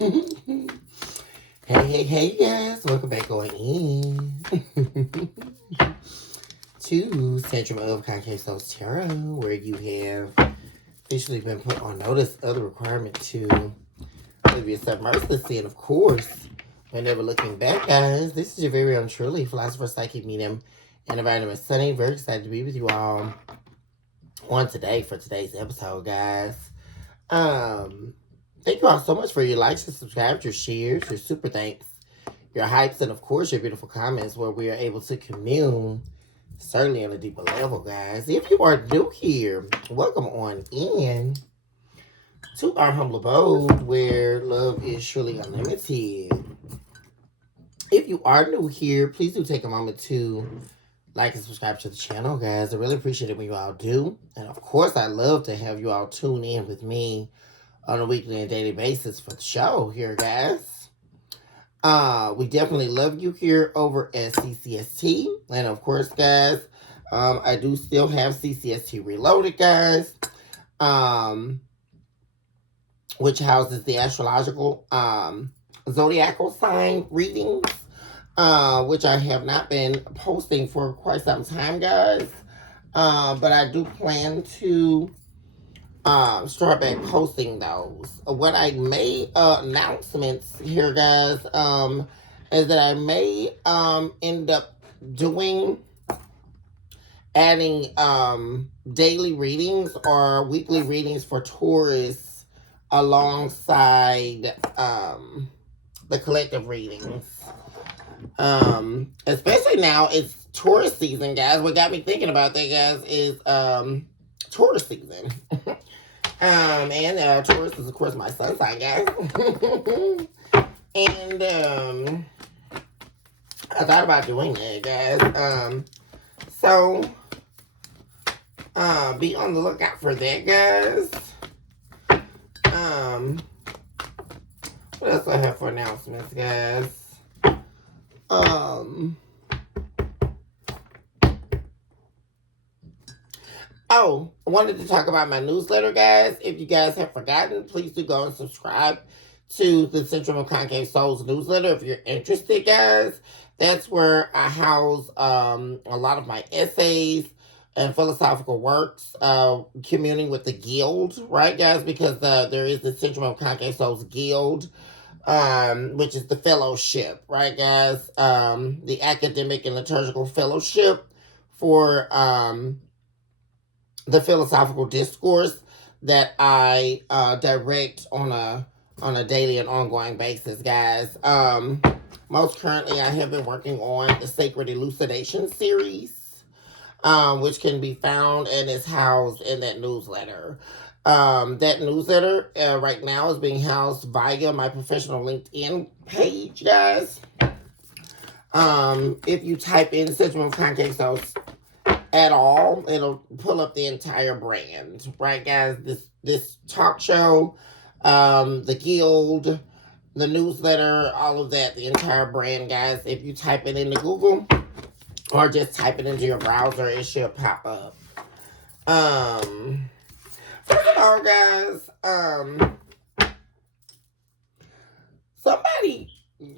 Hey guys, welcome back on in to Centrum of Concave Souls Tarot, where you have officially been put on notice of the requirement to live yourself mercilessly, and of course, we're never looking back, guys. This is your very own truly philosopher, psychic medium, and environment Sunny. Very excited to be with you all on today for today's episode, guys. Thank you all so much for your likes, your subscribes, your shares, your super thanks, your hypes, and of course your beautiful comments where we are able to commune, certainly on a deeper level, guys. If you are new here, welcome on in to our humble abode where love is truly unlimited. If you are new here, please do take a moment to like and subscribe to the channel, guys. I really appreciate it when you all do. And of course, I love to have you all tune in with me on a weekly and daily basis for the show here, guys. We definitely love you here over at CCST. And of course, guys, I do still have CCST Reloaded, guys, which houses the astrological zodiacal sign readings, which I have not been posting for quite some time, guys. But I do plan to start back posting those. What I made announcements here, guys, is that I may end up adding daily readings or weekly readings for Taurus alongside the collective readings. Especially now it's Taurus season, guys. What got me thinking about that, guys, is Taurus season. And Taurus is, of course, my sun sign, guys. And I thought about doing that, guys. So be on the lookout for that, guys. What else do I have for announcements, guys? Oh, I wanted to talk about my newsletter, guys. If you guys have forgotten, please do go and subscribe to the Centrum of Concave Souls newsletter if you're interested, guys. That's where I house a lot of my essays and philosophical works, communing with the guild, right, guys? Because there is the Centrum of Concave Souls Guild, which is the fellowship, right, guys? The academic and liturgical fellowship for the philosophical discourse that I direct on a daily and ongoing basis, guys. Most currently, I have been working on the Sacred Elucidation series, which can be found and is housed in that newsletter. That newsletter right now is being housed via my professional LinkedIn page, guys. If you type in Centrum of Concave Souls at all, it'll pull up the entire brand, right, guys? This talk show, the guild, the newsletter, all of that, the entire brand, guys. If you type it into Google or just type it into your browser, it should pop up. First of all, guys, somebody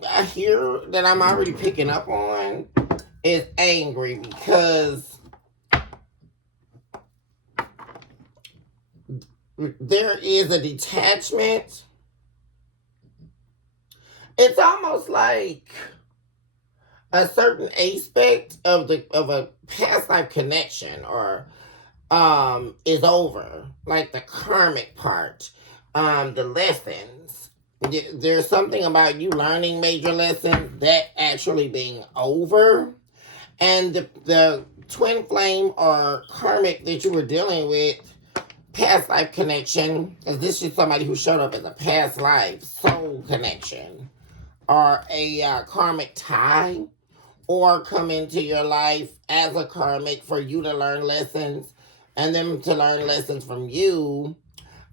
I hear that I'm already picking up on is angry because there is a detachment. It's almost like a certain aspect of a past life connection or is over, like the karmic part, the lessons. There's something about you learning major lessons that actually being over, and the twin flame or karmic that you were dealing with, past life connection, because this is somebody who showed up as a past life soul connection, or a karmic tie, or come into your life as a karmic for you to learn lessons and them to learn lessons from you.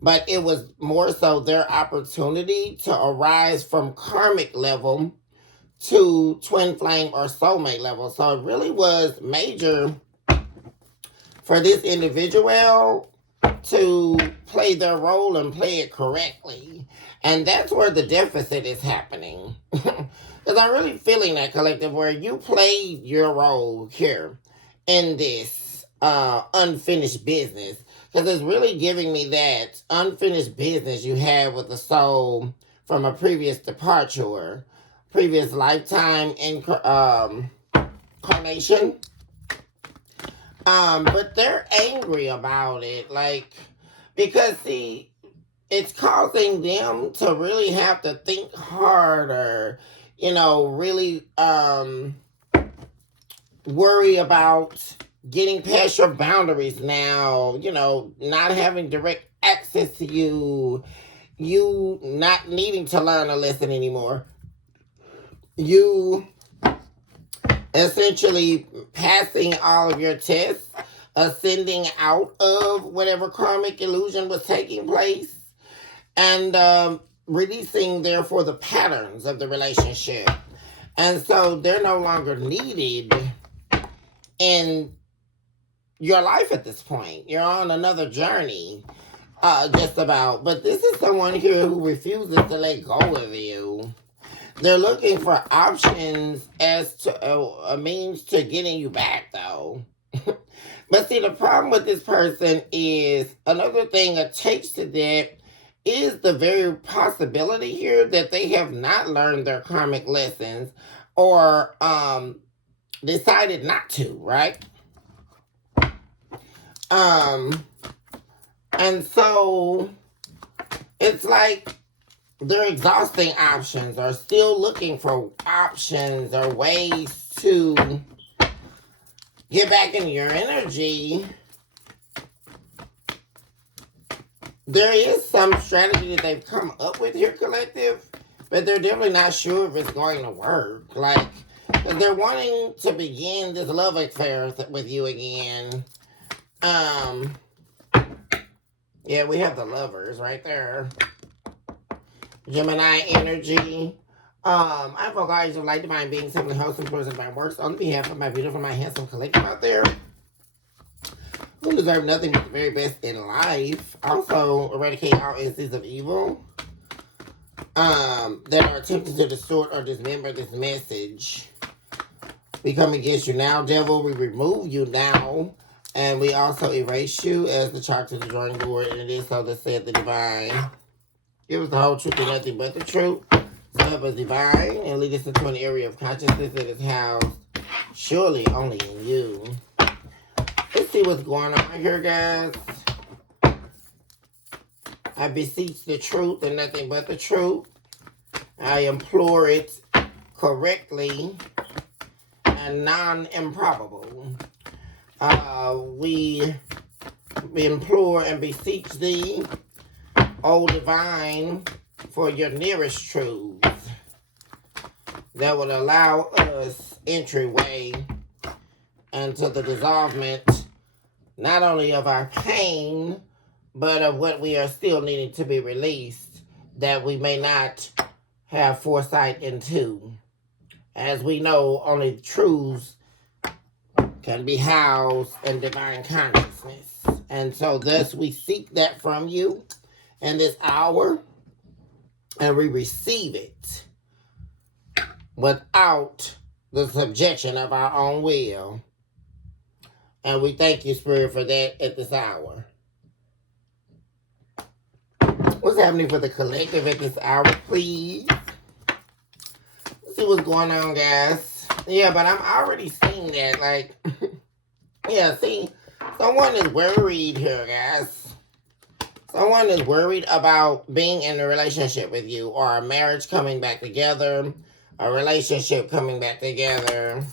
But it was more so their opportunity to arise from karmic level to twin flame or soulmate level. So it really was major for this individual to play their role and play it correctly. And that's where the deficit is happening. Because I'm really feeling that, collective, where you played your role here in this unfinished business. Because it's really giving me that unfinished business you had with the soul from a previous departure, previous lifetime incarnation. But they're angry about it, like, because see, it's causing them to really have to think harder, really worry about getting past your boundaries now, not having direct access to you not needing to learn a lesson anymore. You essentially passing all of your tests, ascending out of whatever karmic illusion was taking place, and releasing, therefore, the patterns of the relationship. And so they're no longer needed in your life at this point. You're on another journey, just about. But this is someone here who refuses to let go of you. They're looking for options as to a means to getting you back, though. But see, the problem with this person is another thing attached to that is the very possibility here that they have not learned their karmic lessons or decided not to, right? And so it's like they're exhausting options or still looking for options or ways to get back in your energy. There is some strategy that they've come up with here, collective, but they're definitely not sure if it's going to work. Like, they're wanting to begin this love affair with you again. Yeah, we have the lovers right there. Gemini energy. I invoke guys of light, divine beings, simply wholesome person by works on behalf of my beautiful, my handsome collective out there who deserve nothing but the very best in life. Also, eradicate all instances of evil that are attempting to distort or dismember this message. We come against you now, devil. We remove you now. And we also erase you as the chart to the drawing board. And it is so that said the divine. Give us the whole truth and nothing but the truth. So help us divine and lead us into an area of consciousness that is housed surely only in you. Let's see what's going on here, guys. I beseech the truth and nothing but the truth. I implore it correctly and non-improbable. We implore and beseech thee, O divine, for your nearest truths that would allow us entryway into the dissolvement not only of our pain, but of what we are still needing to be released that we may not have foresight into. As we know, only truths can be housed in divine consciousness. And so thus we seek that from you in this hour, and we receive it without the subjection of our own will. And we thank you, Spirit, for that at this hour. What's happening for the collective at this hour, please? Let's see what's going on, guys. Yeah, but I'm already seeing that. Like, yeah, see, someone is worried here, guys. Someone is worried about being in a relationship with you or a marriage coming back together, a relationship coming back together.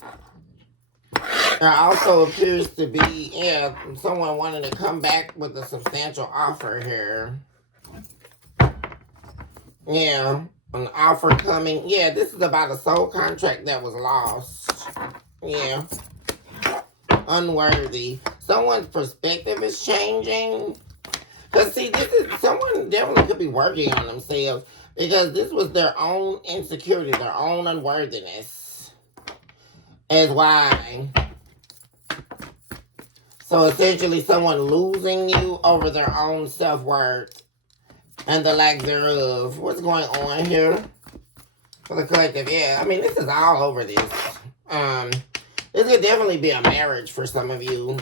There also appears to be, someone wanting to come back with a substantial offer here. Yeah, an offer coming. Yeah, this is about a soul contract that was lost. Yeah. Unworthy. Someone's perspective is changing. Because, see, this is, someone definitely could be working on themselves because this was their own insecurity, their own unworthiness. Is why So essentially someone losing you over their own self-worth and the lack thereof. What's going on here for the collective? Yeah, I mean, this is all over this. This could definitely be a marriage for some of you.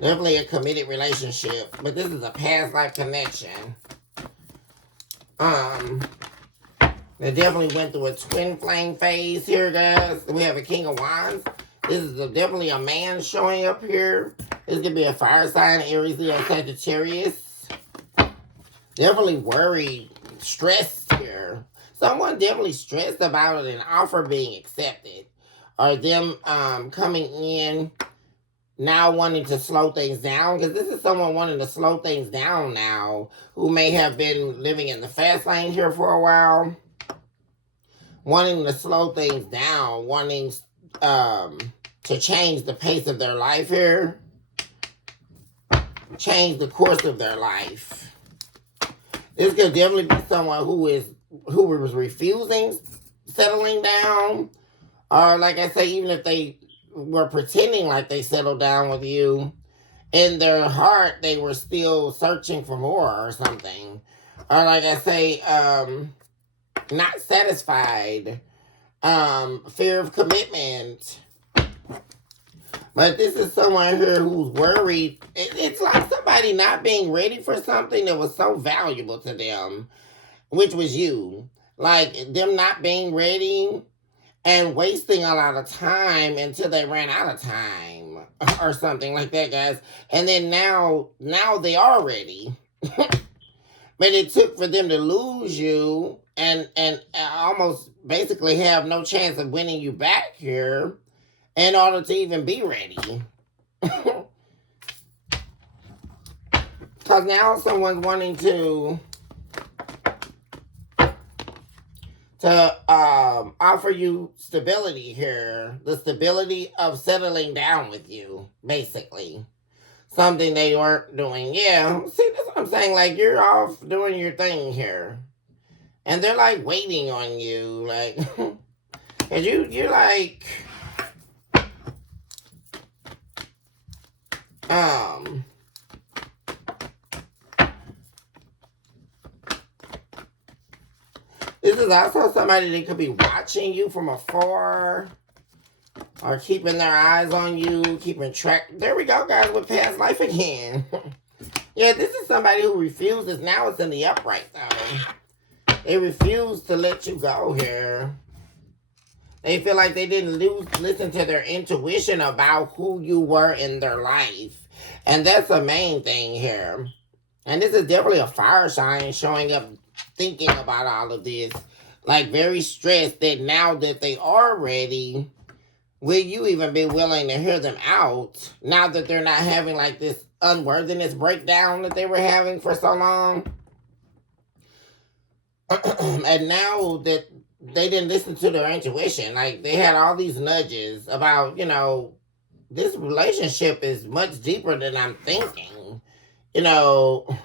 Definitely a committed relationship, but this is a past life connection. They definitely went through a twin flame phase here, guys. We have a King of Wands. This is definitely a man showing up here. This could be a fire sign, Aries, Leo, Sagittarius. Definitely worried, stressed here. Someone definitely stressed about an offer being accepted. Or them coming in now wanting to slow things down. Because this is someone wanting to slow things down now. Who may have been living in the fast lane here for a while. Wanting to slow things down. Wanting to change the pace of their life here. Change the course of their life. This could definitely be someone who was refusing settling down. Or like I say, even if they were pretending like they settled down with you, in their heart they were still searching for more or something. Or like I say, not satisfied. Fear of commitment. But this is someone here who's worried. It's like somebody not being ready for something that was so valuable to them, which was you. Like them not being ready and wasting a lot of time until they ran out of time or something like that, guys. And then now they are ready. But it took for them to lose you and almost basically have no chance of winning you back here in order to even be ready. Because now someone's wanting to offer you stability here. The stability of settling down with you, basically. Something they weren't doing. Yeah, see, that's what I'm saying. Like, you're off doing your thing here. And they're, like, waiting on you. Like, because you're, like... This is also somebody that could be watching you from afar. Or keeping their eyes on you, keeping track. There we go, guys, with past life again. Yeah, this is somebody who refuses. Now it's in the upright, though. They refuse to let you go here. They feel like they didn't listen to their intuition about who you were in their life. And that's the main thing here. And this is definitely a fire sign showing up, thinking about all of this. Like, very stressed that now that they are ready, will you even be willing to hear them out now that they're not having like this unworthiness breakdown that they were having for so long? And now that they didn't listen to their intuition, like they had all these nudges about, you know, this relationship is much deeper than I'm thinking, you know.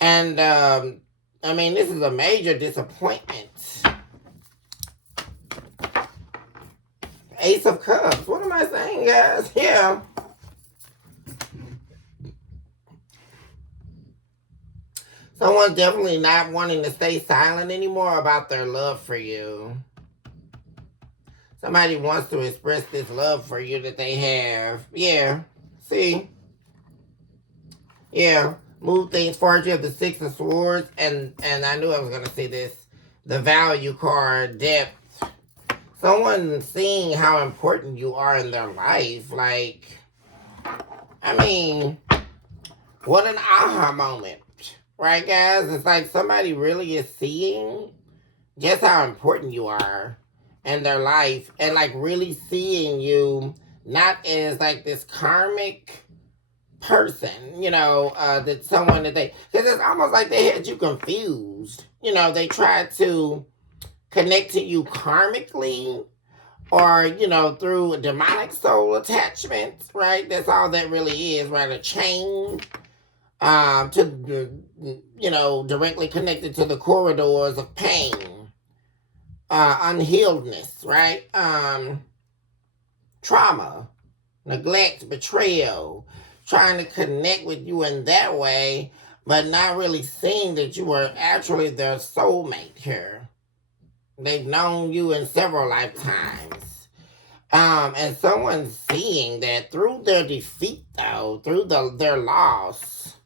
And, I mean, this is a major disappointment. Ace of Cups. What am I saying, guys? Yeah. Someone's definitely not wanting to stay silent anymore about their love for you. Somebody wants to express this love for you that they have. Yeah. See? Yeah. Move things forward. You have the Six of Swords. And I knew I was going to see this. The Value card. Depth. Someone seeing how important you are in their life. Like, I mean, what an aha moment. Right, guys? It's like somebody really is seeing just how important you are in their life. And, like, really seeing you not as, like, this karmic person, you know, that someone that they... Because it's almost like they had you confused. You know, they tried to connect to you karmically or, you know, through a demonic soul attachment, right? That's all that really is, right? A chain to, you know, directly connected to the corridors of pain. unhealedness, right? Trauma, neglect, betrayal, trying to connect with you in that way, but not really seeing that you were actually their soulmate here. They've known you in several lifetimes. And someone's seeing that through their defeat, though, through their loss,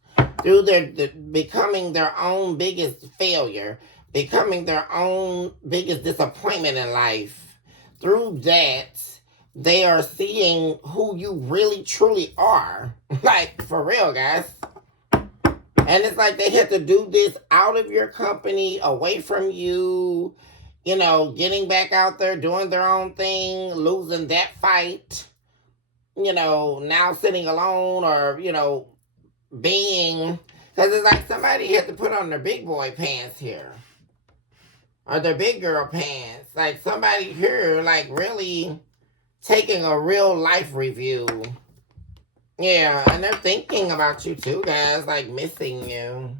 through becoming their own biggest failure, becoming their own biggest disappointment in life. Through that, they are seeing who you really truly are. Like, for real, guys. And it's like they had to do this out of your company, away from you, getting back out there, doing their own thing, losing that fight, now sitting alone or, being, because it's like somebody had to put on their big boy pants here or their big girl pants. Like somebody here, like really taking a real life review. Yeah, and they're thinking about you too, guys, like missing you.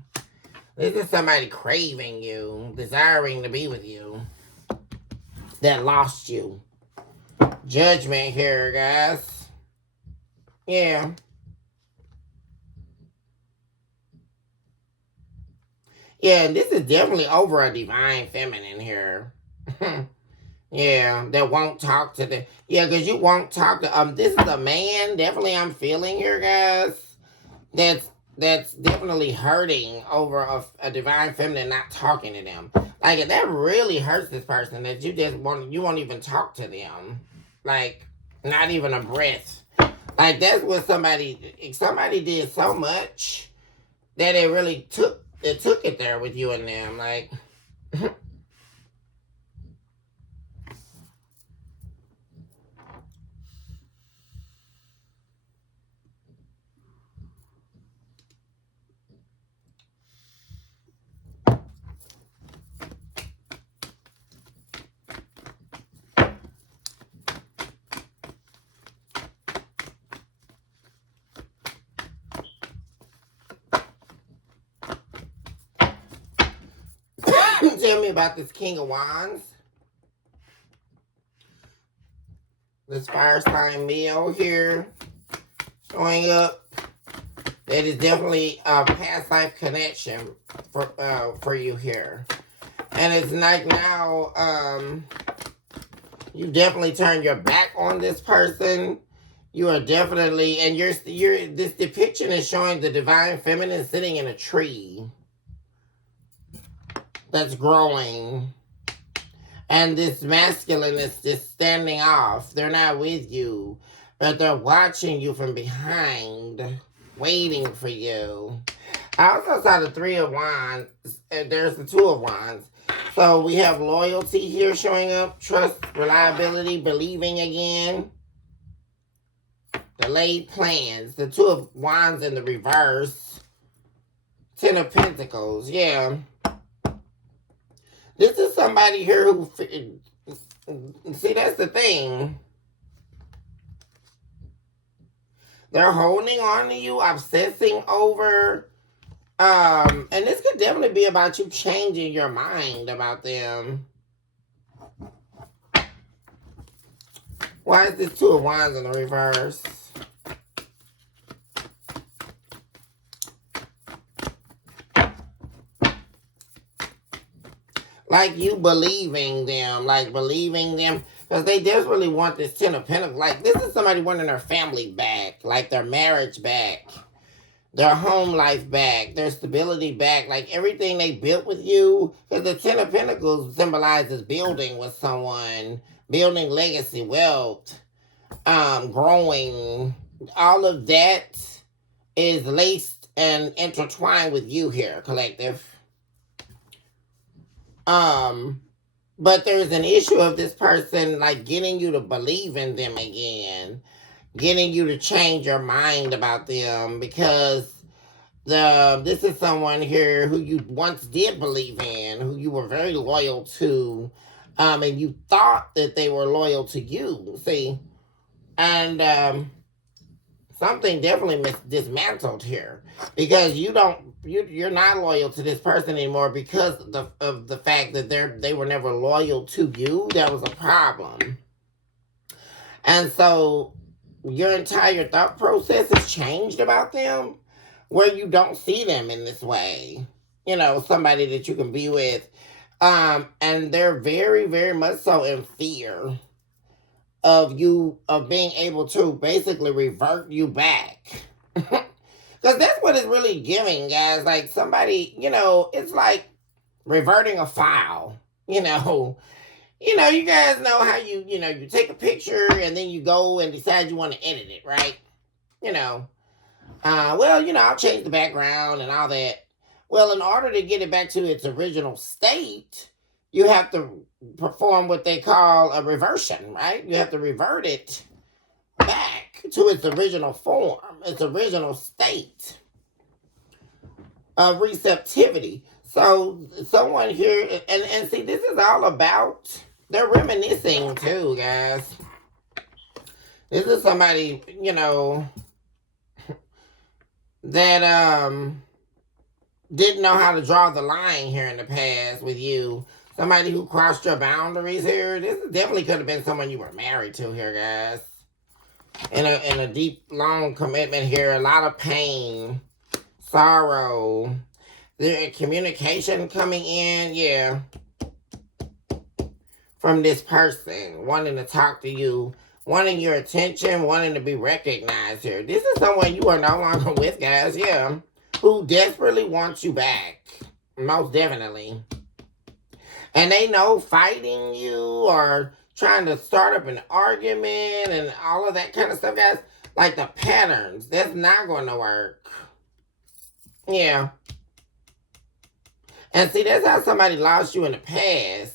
This is somebody craving you, desiring to be with you, that lost you. Judgment here, guys. Yeah. Yeah, and this is definitely over a divine feminine here. Yeah, that won't talk to the... Yeah, because you won't talk to... This is a man, definitely I'm feeling here, guys. That's definitely hurting over a divine feminine not talking to them. Like, that really hurts this person that you won't even talk to them. Like, not even a breath. Like, that's what somebody did so much that it really took it there with you and them. Like, tell me about this King of Wands. This fire sign Leo here showing up. That is definitely a past life connection for you here. And it's like now, you definitely turn your back on this person. You are definitely, and this depiction is showing the divine feminine sitting in a tree that's growing. And this masculine is just standing off. They're not with you, but they're watching you from behind, waiting for you. I also saw the Three of Wands, and there's the Two of Wands. So we have loyalty here showing up, trust, reliability, believing again. Delayed plans. The Two of Wands in the reverse. Ten of Pentacles, yeah. This is somebody here who, see, that's the thing. They're holding on to you, obsessing over, and this could definitely be about you changing your mind about them. Why is this Two of Wands in the reverse? Like you believing them, because they desperately want this Ten of Pentacles. Like, this is somebody wanting their family back, like their marriage back, their home life back, their stability back, like everything they built with you. Because the Ten of Pentacles symbolizes building with someone, building legacy, wealth, growing. All of that is laced and intertwined with you here, collective. But there's an issue of this person, like, getting you to believe in them again, getting you to change your mind about them, because this is someone here who you once did believe in, who you were very loyal to, and you thought that they were loyal to you, see? And something definitely dismantled here, because you're not loyal to this person anymore because of the fact that they were never loyal to you. That was a problem. And so your entire thought process has changed about them, where you don't see them in this way. Somebody that you can be with. And they're very, very much so in fear of being able to basically revert you back. Because that's what it's really giving, guys. Like somebody, it's like reverting a file. You guys know how you take a picture and then you go and decide you want to edit it, right? You know, I'll change the background and all that. Well, in order to get it back to its original state, you have to perform what they call a reversion, right? You have to revert it back to its original form, its original state of receptivity. So someone here, and see, this is all about, they're reminiscing too, guys. This is somebody, that didn't know how to draw the line here in the past with you. Somebody who crossed your boundaries here. This definitely could have been someone you were married to here, guys. In a deep, long commitment here. A lot of pain, sorrow. The communication coming in, yeah. From this person, wanting to talk to you, wanting your attention, wanting to be recognized here. This is someone you are no longer with, guys, yeah. Who desperately wants you back. Most definitely. And they know fighting you or trying to start up an argument and all of that kind of stuff, guys. Like the patterns. That's not going to work. Yeah. And see, that's how somebody lost you in the past.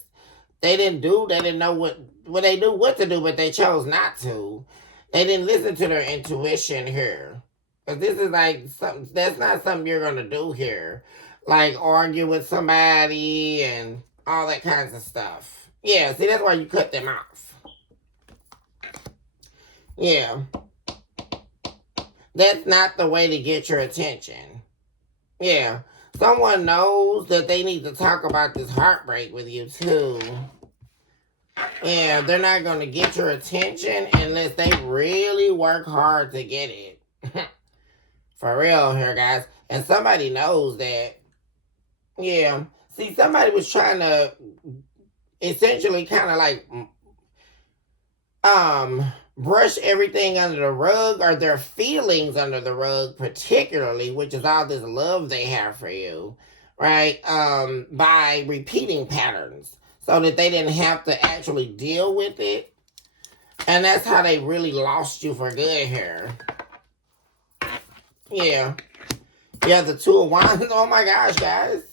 They didn't know they knew what to do, but they chose not to. They didn't listen to their intuition here. Because this is like something, that's not something you're going to do here. Like argue with somebody and all that kinds of stuff. Yeah, see, that's why you cut them off. Yeah. That's not the way to get your attention. Yeah. Someone knows that they need to talk about this heartbreak with you, too. Yeah, they're not going to get your attention unless they really work hard to get it. For real here, guys. And somebody knows that. Yeah. See, somebody was trying to essentially kind of like brush everything under the rug, or their feelings under the rug particularly, which is all this love they have for you, right? By repeating patterns so that they didn't have to actually deal with it. And that's how they really lost you for good here. Yeah. Yeah, the Two of Wands. Oh my gosh, guys.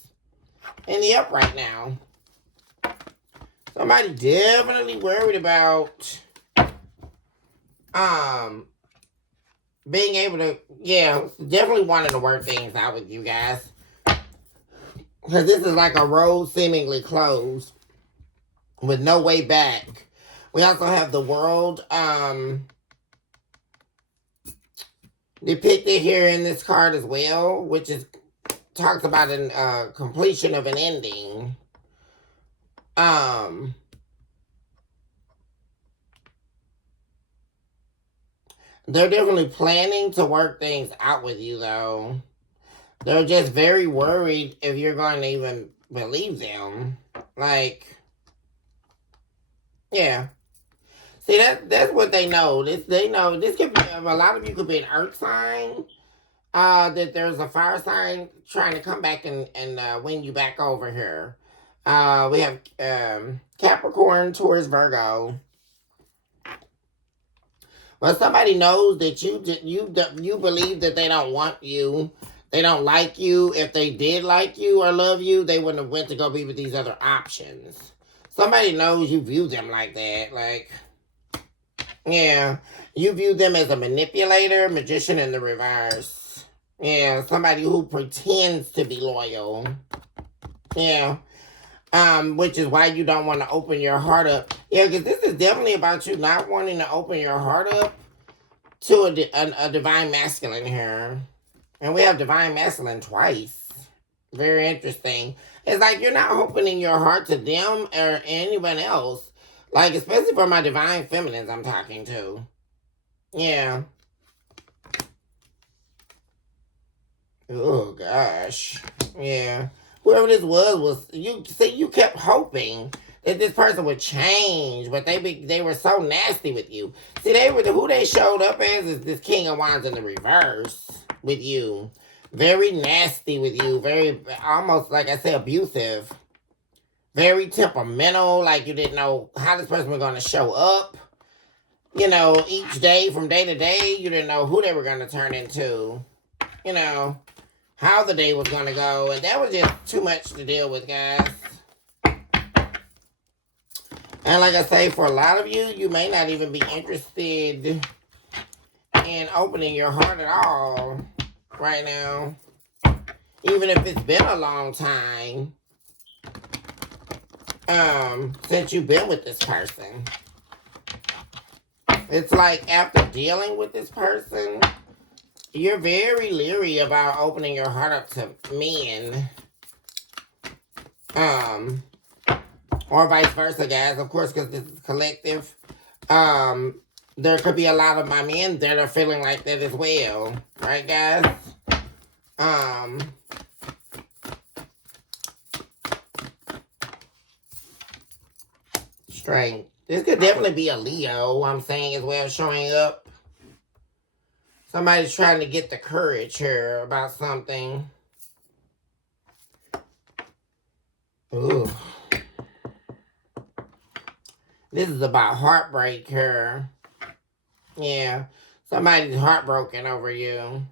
In the upright now. Somebody definitely worried about being able to, definitely wanting to work things out with you guys. Because this is like a road seemingly closed with no way back. We also have the World depicted here in this card as well, which is talks about an completion of an ending. They're definitely planning to work things out with you, though. They're just very worried if you're going to even believe them. Like, yeah. See, that's what they know. They know this could be, a lot of you could be an earth sign. That there's a fire sign trying to come back and win you back over here. We have Capricorn, Taurus, Virgo. Well, somebody knows that you believe that they don't want you. They don't like you. If they did like you or love you, they wouldn't have went to go be with these other options. Somebody knows you view them like that. Like, yeah. You view them as a manipulator, magician in the reverse. Yeah, somebody who pretends to be loyal. Yeah. Which is why you don't want to open your heart up. Yeah, because this is definitely about you not wanting to open your heart up to a divine masculine here. And we have divine masculine twice. Very interesting. It's like you're not opening your heart to them or anyone else. Like, especially for my divine feminines I'm talking to. Yeah. Oh, gosh. Yeah. Whoever this was, you see, you kept hoping that this person would change, but they were so nasty with you. See, who they showed up as is this King of Wands in the reverse with you. Very nasty with you. Very, almost, like I say, abusive. Very temperamental, like you didn't know how this person was going to show up. You know, each day, from day to day, you didn't know who they were going to turn into. You know, how the day was going to go. And that was just too much to deal with, guys. And like I say, for a lot of you, you may not even be interested in opening your heart at all right now. Even if it's been a long time since you've been with this person. It's like after dealing with this person, you're very leery about opening your heart up to men. Or vice versa, guys. Of course, because this is collective. There could be a lot of my men that are feeling like that as well. Right, guys? Strength. This could definitely be a Leo, I'm saying, as well, showing up. Somebody's trying to get the courage here about something. Ooh. This is about heartbreak here. Yeah. Somebody's heartbroken over you.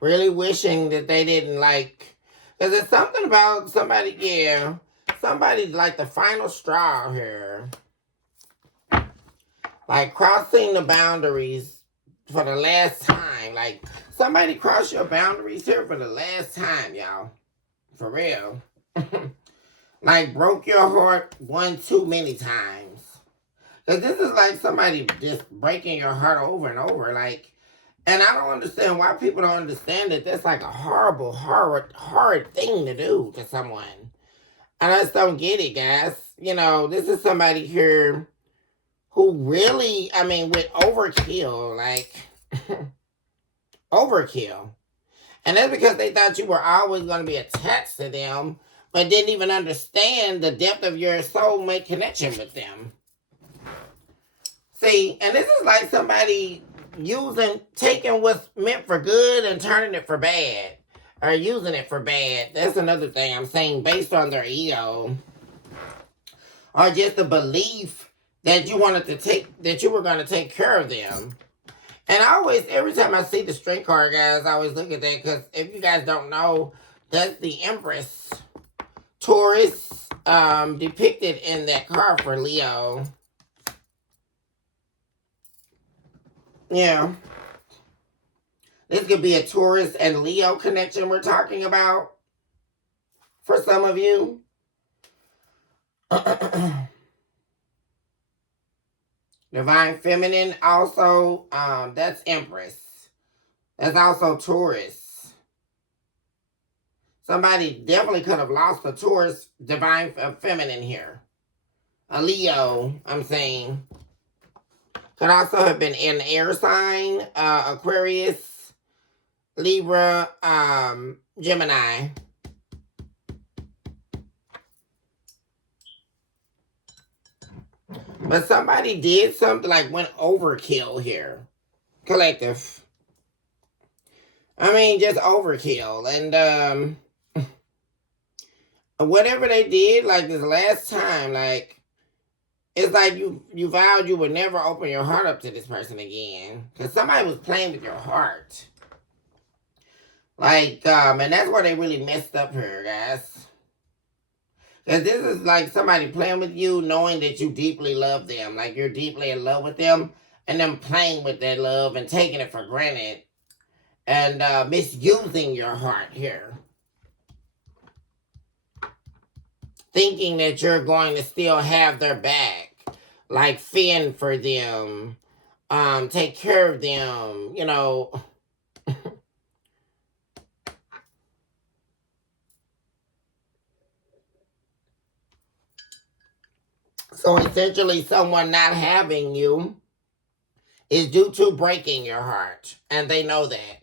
Really wishing that they didn't like... Because there's something about somebody, yeah. Somebody's like the final straw here. Like crossing the boundaries for the last time. Like somebody crossed your boundaries here for the last time, y'all. For real. Like broke your heart one too many times. Because this is like somebody just breaking your heart over and over. Like, and I don't understand why people don't understand that that's like a horrible, horrid thing to do to someone. I just don't get it, guys. You know, this is somebody here who really, I mean, with overkill, like, overkill. And that's because they thought you were always going to be attached to them, but didn't even understand the depth of your soulmate connection with them. See, and this is like somebody taking what's meant for good and turning it for bad. Or using it for bad. That's another thing I'm saying, based on their ego. Or just the belief that you were going to take care of them. And every time I see the strength card, guys, I always look at that, because if you guys don't know, that's the Empress Taurus depicted in that card for Leo. Yeah. This could be a Taurus and Leo connection we're talking about for some of you. Divine Feminine also, that's Empress. That's also Taurus. Somebody definitely could have lost a Taurus Divine Feminine here. A Leo, I'm saying. Could also have been an air sign, Aquarius, Libra, Gemini. But somebody did something like went overkill here. Collective. I mean, just overkill. And whatever they did, like this last time, like, it's like you vowed you would never open your heart up to this person again. Because somebody was playing with your heart. Like, and that's where they really messed up here, guys. Because this is like somebody playing with you, knowing that you deeply love them. Like, you're deeply in love with them. And them playing with that love and taking it for granted. And misusing your heart here. Thinking that you're going to still have their back. like fend for them, take care of them, you know. So essentially, someone not having you is due to breaking your heart, and they know that.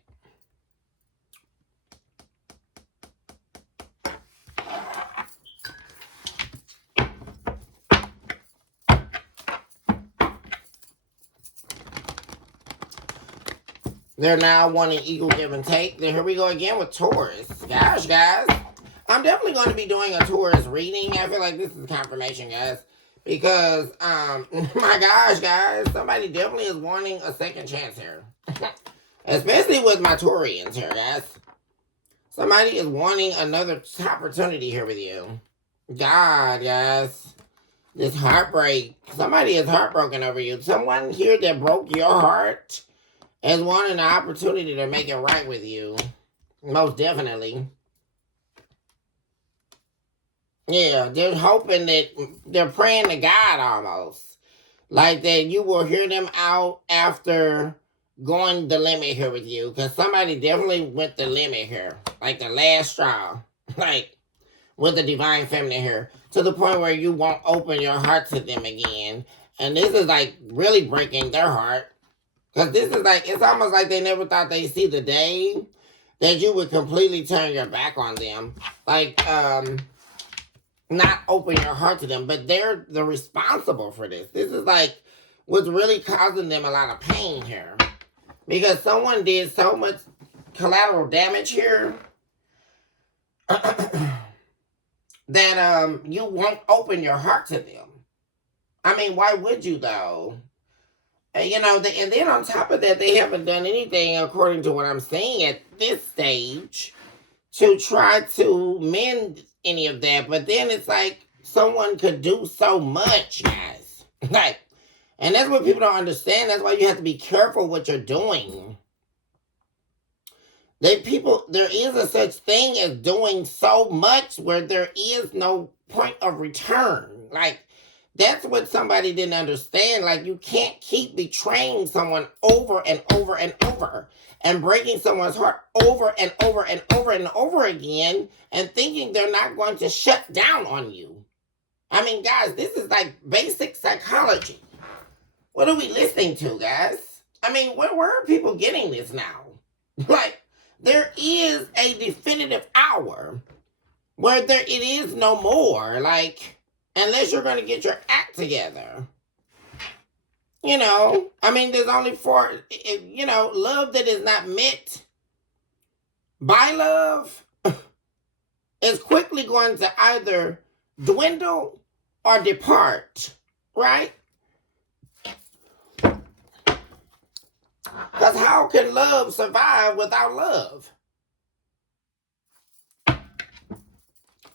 They're now wanting equal give and take. Here we go again with Taurus. Gosh, guys. I'm definitely going to be doing a Taurus reading. I feel like this is confirmation, guys. Because, my gosh, guys, somebody definitely is wanting a second chance here. Especially with my Taurians here, guys. Somebody is wanting another opportunity here with you. God, guys. This heartbreak. Somebody is heartbroken over you. Someone here that broke your heart is wanting an opportunity to make it right with you. Most definitely. Yeah, they're hoping that they're praying to God almost. Like that you will hear them out after going the limit here with you. Because somebody definitely went the limit here. Like the last straw. Like with the divine feminine here. To the point where you won't open your heart to them again. And this is like really breaking their heart. Because this is like, it's almost like they never thought they'd see the day that you would completely turn your back on them. Like, not open your heart to them, but they're the responsible for this. This is like what's really causing them a lot of pain here. Because someone did so much collateral damage here that you won't open your heart to them. I mean, why would you though? You know, and then on top of that, they haven't done anything, according to what I'm saying at this stage, to try to mend any of that. But then it's like someone could do so much, guys. Like, and that's what people don't understand. That's why you have to be careful what you're doing. There is a such thing as doing so much where there is no point of return. Like, that's what somebody didn't understand. Like, you can't keep betraying someone over and over and over and breaking someone's heart over and over and over and over again and thinking they're not going to shut down on you. I mean, guys, this is like basic psychology. What are we listening to, guys? I mean, where are people getting this now? Like, there is a definitive hour where it is no more. Like, unless you're going to get your act together. You know, I mean, there's only love that is not met by love is quickly going to either dwindle or depart, right? Because how can love survive without love?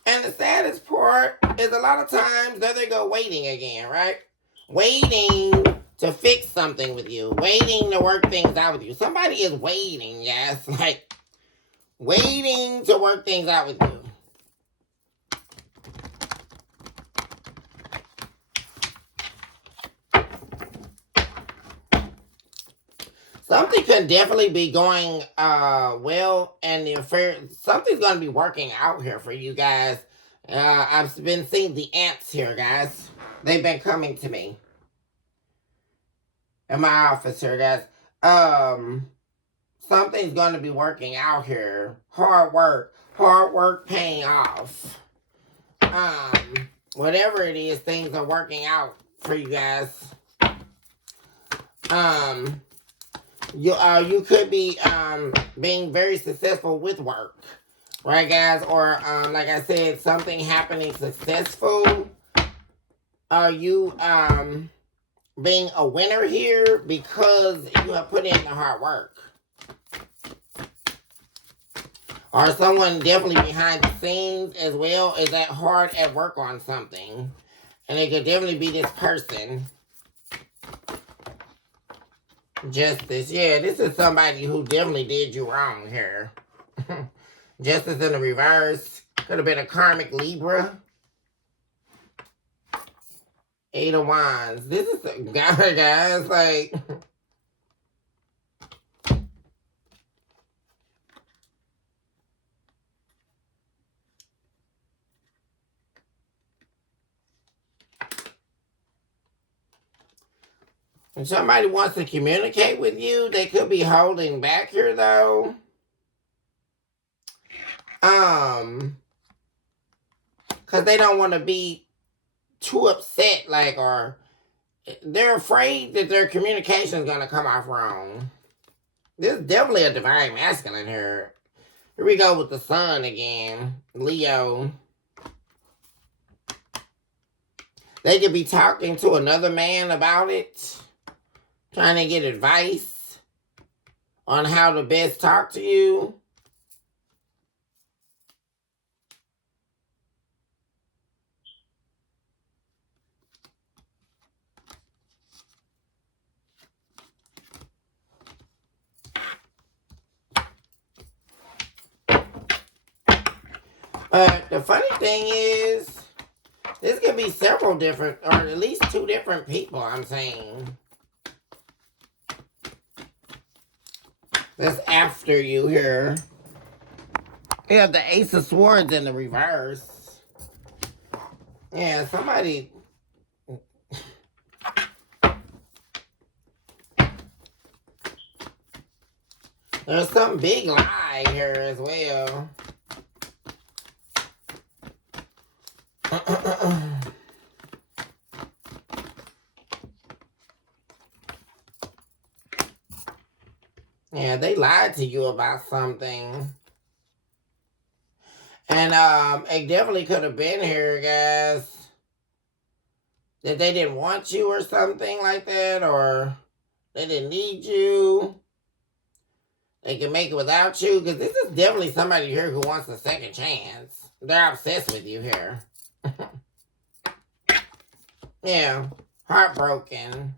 And the saddest part is a lot of times there they go waiting again, right? Waiting to fix something with you. Waiting to work things out with you. Somebody is waiting, yes. Like, waiting to work things out with you. Something could definitely be going well, and the affair, something's going to be working out here for you guys. I've been seeing the ants here, guys. They've been coming to me in my office here, guys. Something's going to be working out here. Hard work paying off. Whatever it is, things are working out for you guys. You could be being very successful with work, right, guys? Or like I said, something happening successful. Are you being a winner here because you have put in the hard work? Or someone definitely behind the scenes as well is that hard at work on something, and it could definitely be this person. Justice, yeah, this is somebody who definitely did you wrong here. Justice in the reverse. Could have been a karmic Libra. Eight of Wands. This is the guy, guys. Like, when somebody wants to communicate with you, they could be holding back here, though. Because they don't want to be too upset, like, or they're afraid that their communication is going to come off wrong. This is definitely a divine masculine here. Here we go with the sun again. Leo. They could be talking to another man about it. Trying to get advice on how to best talk to you. The funny thing is, this could be several different, or at least two different people, I'm saying. That's after you here. You have the Ace of Swords in the reverse. Yeah, somebody... There's some big lie here as well. Yeah, they lied to you about something. And it definitely could have been here, guys. That they didn't want you or something like that, or they didn't need you. They can make it without you, because this is definitely somebody here who wants a second chance. They're obsessed with you here. Yeah, heartbroken.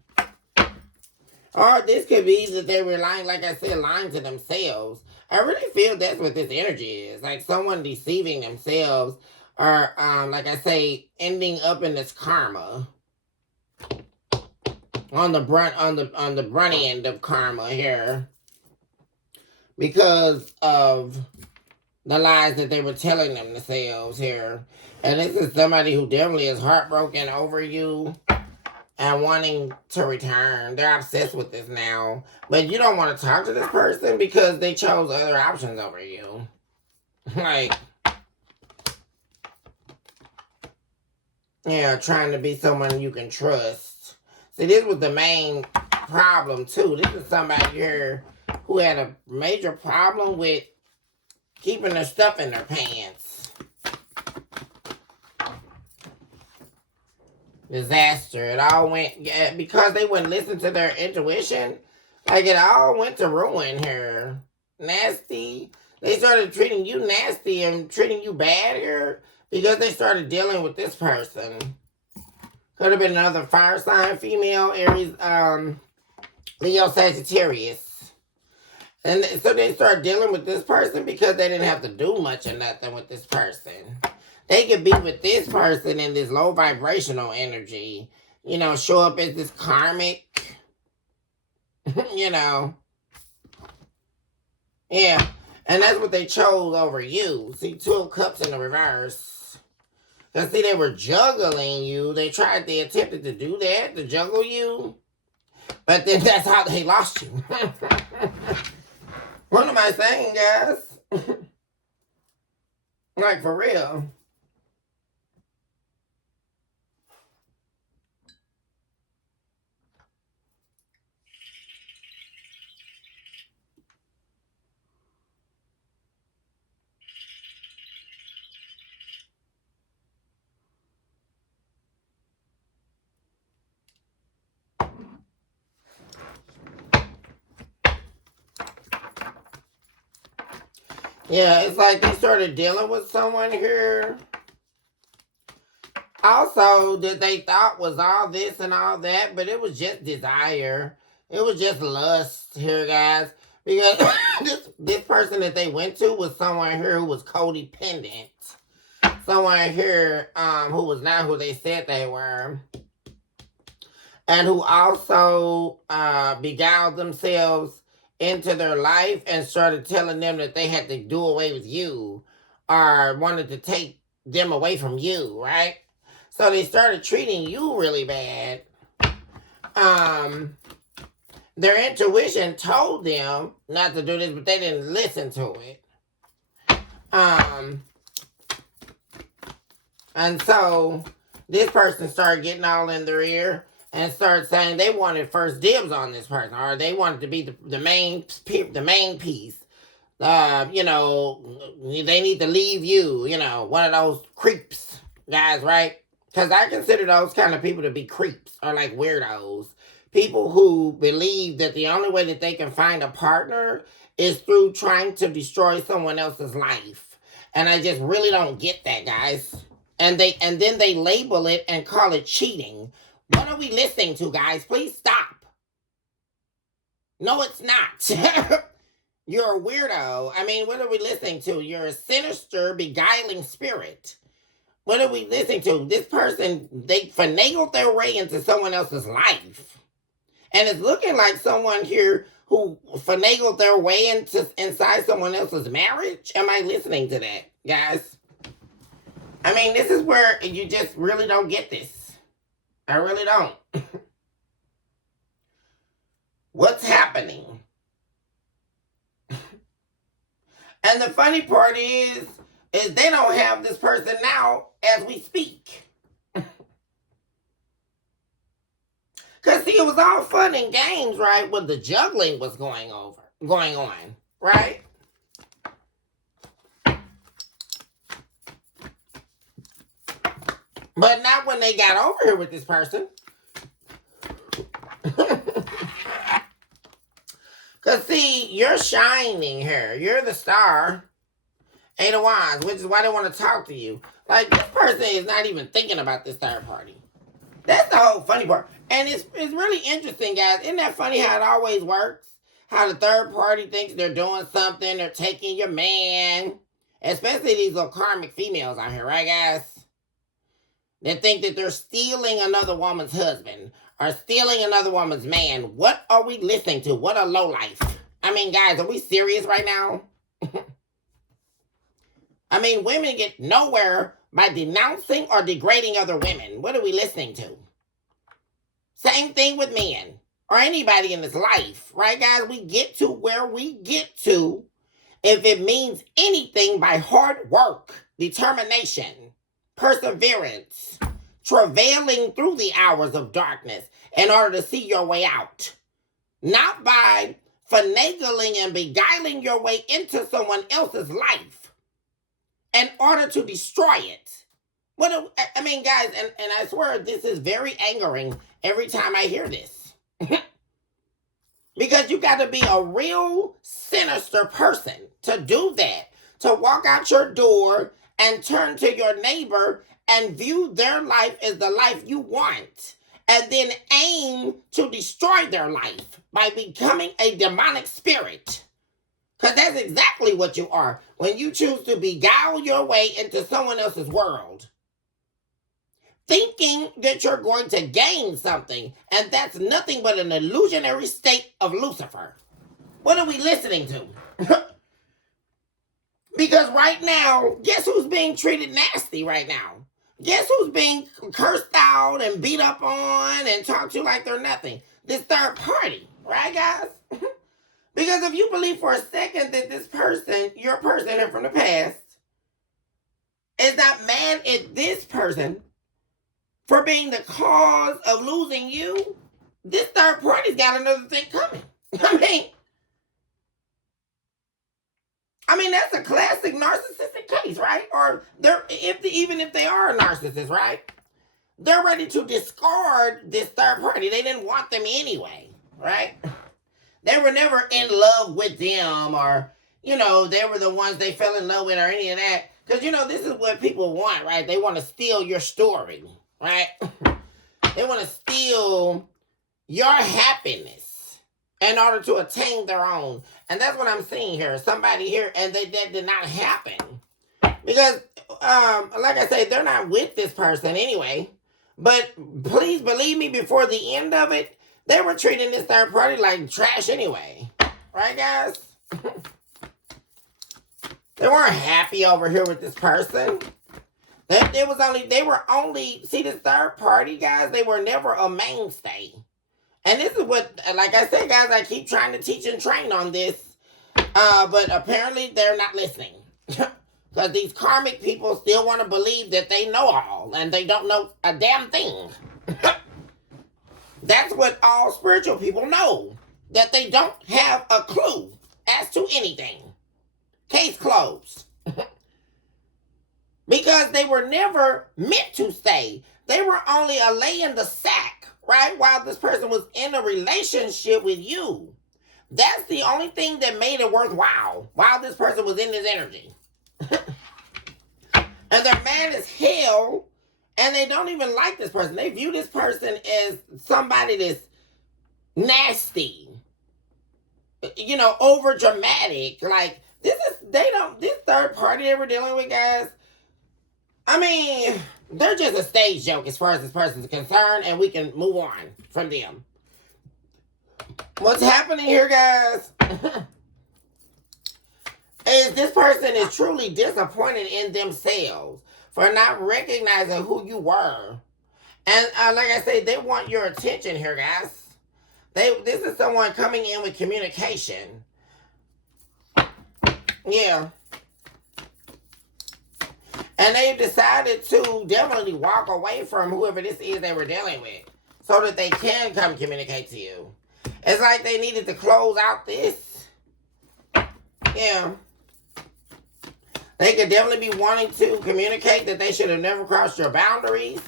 Or this could be that they were lying, like I said, lying to themselves. I really feel that's what this energy is. Like someone deceiving themselves, or like I say, ending up in this karma. On the brunt end of karma here. Because of the lies that they were telling themselves here. And this is somebody who definitely is heartbroken over you and wanting to return. They're obsessed with this now. But you don't want to talk to this person because they chose other options over you. Like, yeah, trying to be someone you can trust. See, this was the main problem, too. This is somebody here who had a major problem with keeping their stuff in their pants. Disaster. It all went, because they wouldn't listen to their intuition, like it all went to ruin here. Nasty. They started treating you nasty and treating you bad here because they started dealing with this person. Could have been another fire sign, female, Aries, Leo, Sagittarius. And so they start dealing with this person because they didn't have to do much or nothing with this person. They could be with this person in this low vibrational energy. You know, show up as this karmic. You know. Yeah. And that's what they chose over you. See, 2 of Cups in the reverse. Because, see, they were juggling you. They attempted to do that, to juggle you. But then that's how they lost you. What am I saying, guys? Like, for real. Yeah, it's like they started dealing with someone here. Also, that they thought was all this and all that, but it was just desire. It was just lust here, guys. Because this person that they went to was someone here who was codependent. Someone here who was not who they said they were. and who also beguiled themselves into their life and started telling them that they had to do away with you or wanted to take them away from you, right? So they started treating you really bad. Um, their intuition told them not to do this, but they didn't listen to it. Um, and so this person started getting all in their ear and started saying they wanted first dibs on this person, or they wanted to be the main piece. You know, they need to leave you. You know, one of those creeps guys, right? Because I consider those kind of people to be creeps or like weirdos. People who believe that the only way that they can find a partner is through trying to destroy someone else's life. And I just really don't get that, guys. And then they label it and call it cheating. What are we listening to, guys? Please stop. No, it's not. You're a weirdo. I mean, what are we listening to? You're a sinister, beguiling spirit. What are we listening to? This person, they finagled their way into someone else's life. And it's looking like someone here who finagled their way inside someone else's marriage. Am I listening to that, guys? I mean, this is where you just really don't get this. I really don't. What's happening? And the funny part is they don't have this person now as we speak. Because, see, it was all fun and games, right, when the juggling was going on, right? But not when they got over here with this person. Because, see, you're shining here. You're the star. Eight of Wands, which is why they want to talk to you. Like, this person is not even thinking about this third party. That's the whole funny part. And it's really interesting, guys. Isn't that funny how it always works? How the third party thinks they're doing something. They're taking your man. Especially these little karmic females out here, right, guys? They think that they're stealing another woman's husband or stealing another woman's man. What are we listening to? What a lowlife. I mean, guys, are we serious right now? I mean, women get nowhere by denouncing or degrading other women. What are we listening to? Same thing with men or anybody in this life, right, guys? We get to where we get to if it means anything by hard work, determination, perseverance, travailing through the hours of darkness in order to see your way out. Not by finagling and beguiling your way into someone else's life in order to destroy it. I mean, guys, and I swear this is very angering every time I hear this. Because you got to be a real sinister person to do that. To walk out your door and turn to your neighbor and view their life as the life you want. And then aim to destroy their life by becoming a demonic spirit. Because that's exactly what you are when you choose to beguile your way into someone else's world. Thinking that you're going to gain something, and that's nothing but an illusionary state of Lucifer. What are we listening to? Because right now, guess who's being treated nasty right now? Guess who's being cursed out and beat up on and talked to like they're nothing? This third party, right, guys? Because if you believe for a second that this person, your person from the past, is not mad at this person for being the cause of losing you, this third party's got another thing coming. I mean, that's a classic narcissistic case, right? Or even if they are a narcissist, right? They're ready to discard this third party. They didn't want them anyway, right? They were never in love with them, or, they were the ones they fell in love with, or any of that. Because, this is what people want, right? They want to steal your story, right? They want to steal your happiness in order to attain their own. And that's what I'm seeing here. Somebody here, and that did not happen. Because, like I say, they're not with this person anyway. But please believe me, before the end of it, they were treating this third party like trash anyway. Right, guys? They weren't happy over here with this person. See, this third party, guys, they were never a mainstay. And this is what, like I said, guys, I keep trying to teach and train on this. But apparently they're not listening. Because these karmic people still want to believe that they know all, and they don't know a damn thing. That's what all spiritual people know. That they don't have a clue as to anything. Case closed. Because they were never meant to stay. They were only a lay in the sack, right? While this person was in a relationship with you. That's the only thing that made it worthwhile. While this person was in this energy. And they're mad as hell. And they don't even like this person. They view this person as somebody that's nasty. You know, over dramatic. Like, this third party they were dealing with, guys. I mean, they're just a stage joke as far as this person's concerned, and we can move on from them. What's happening here, guys, is this person is truly disappointed in themselves for not recognizing who you were. And like I said, they want your attention here, guys. This is someone coming in with communication. Yeah. And they've decided to definitely walk away from whoever this is they were dealing with so that they can come communicate to you. It's like they needed to close out this. Yeah. They could definitely be wanting to communicate that they should have never crossed your boundaries.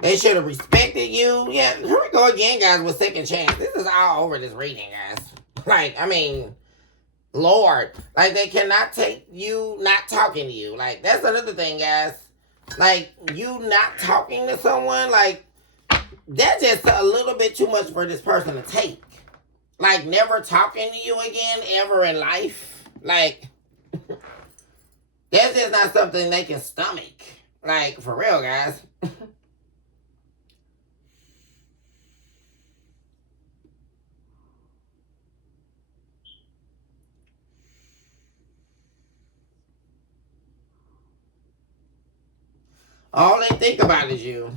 They should have respected you. Yeah, here we go again, guys, with second chance. This is all over this reading, guys. Like, I mean, Lord. Like, they cannot take you not talking to you. Like, that's another thing, guys. Like, you not talking to someone, like, that's just a little bit too much for this person to take. Like, never talking to you again ever in life. Like, that's just not something they can stomach. Like, for real, guys. All they think about is you.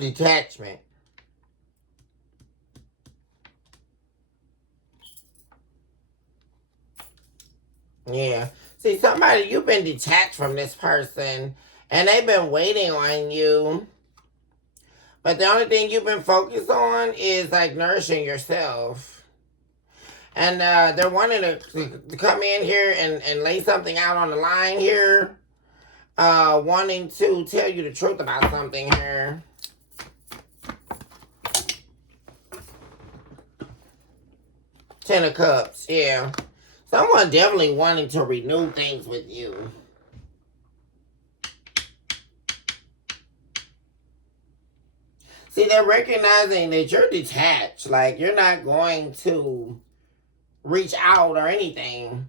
Detachment. Yeah. See, you've been detached from this person, and they've been waiting on you. But the only thing you've been focused on is, like, nourishing yourself. And they're wanting to come in here and lay something out on the line here. Wanting to tell you the truth about something here. Ten of Cups, yeah. Someone definitely wanting to renew things with you. See, they're recognizing that you're detached. Like, you're not going to reach out or anything.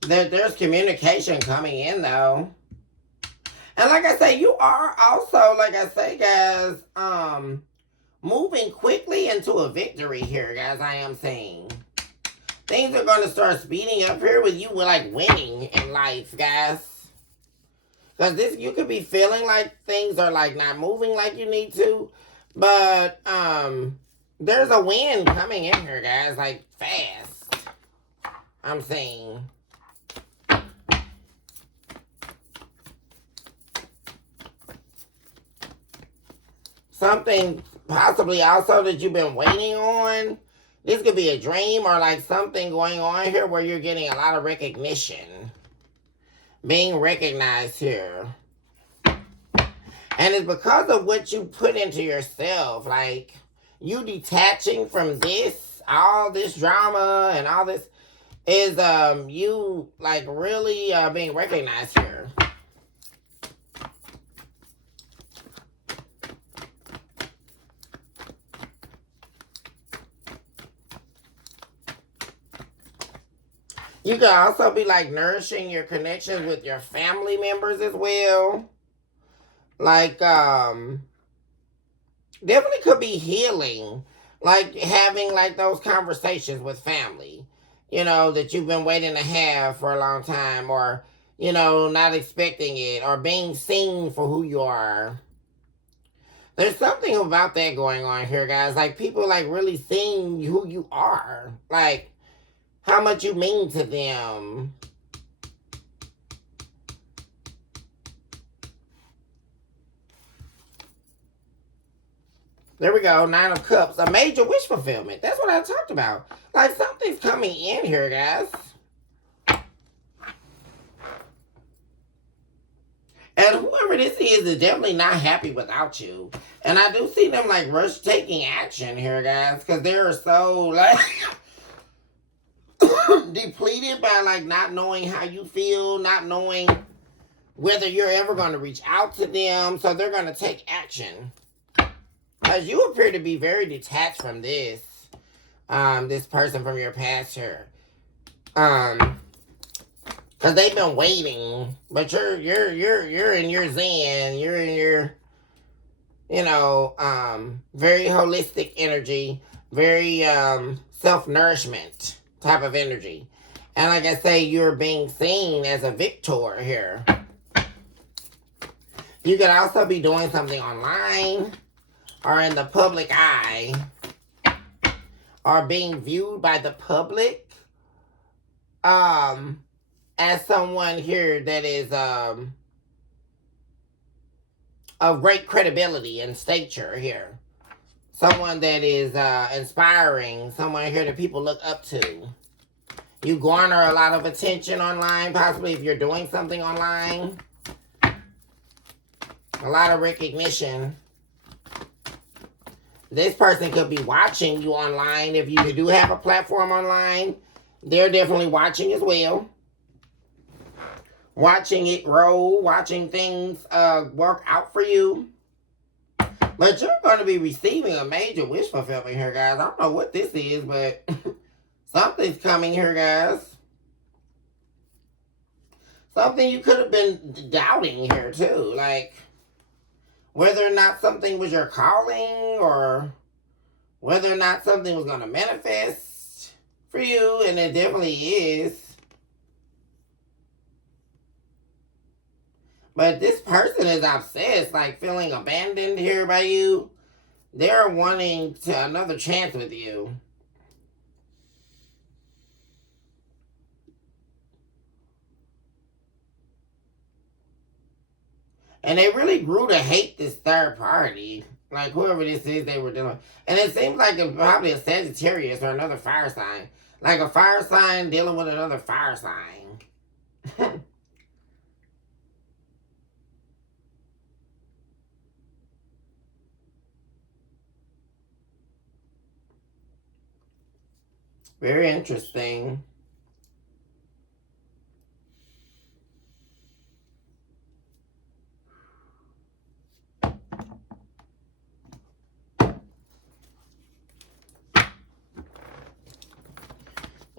There's communication coming in, though. And like I say, you are also, like I say, guys, moving quickly into a victory here, guys, I am saying. Things are going to start speeding up here with you, like, winning in life, guys. Because you could be feeling like things are, like, not moving like you need to. But, there's a win coming in here, guys, like, fast. I'm saying. Something possibly also that you've been waiting on. This could be a dream or like something going on here where you're getting a lot of recognition. Being recognized here. And it's because of what you put into yourself. Like, you detaching from this all this drama and all this is you like really being recognized here. You can also be like nourishing your connections with your family members as well. Like definitely could be healing. Like having like those conversations with family, you know, that you've been waiting to have for a long time, or, you know, not expecting it, or being seen for who you are. There's something about that going on here, guys. Like people like really seeing who you are. Like how much you mean to them. There we go. 9 of Cups. A major wish fulfillment. That's what I talked about. Like something's coming in here, guys. And whoever this is definitely not happy without you. And I do see them like rush taking action here, guys. Because they're so like depleted by like not knowing how you feel, not knowing whether you're ever going to reach out to them. So they're going to take action. Because you appear to be very detached from this. This person from your past here. Because they've been waiting. But you're in your zen. You're in your, you know, very holistic energy. Very self-nourishment type of energy. And like I say, you're being seen as a victor here. You could also be doing something online or in the public eye, or being viewed by the public as someone here that is of great credibility and stature here. Someone that is inspiring, someone here that people look up to. You garner a lot of attention online, possibly if you're doing something online. A lot of recognition. This person could be watching you online. If you do have a platform online, they're definitely watching as well. Watching it grow, watching things work out for you. But you're going to be receiving a major wish fulfillment here, guys. I don't know what this is, but something's coming here, guys. Something you could have been doubting here, too. Like, whether or not something was your calling, or whether or not something was going to manifest for you, and it definitely is. But this person is obsessed, like feeling abandoned here by you. They're wanting another chance with you. And they really grew to hate this third party. Like whoever this is they were dealing with. And it seems like it's probably a Sagittarius or another fire sign. Like a fire sign dealing with another fire sign. Very interesting.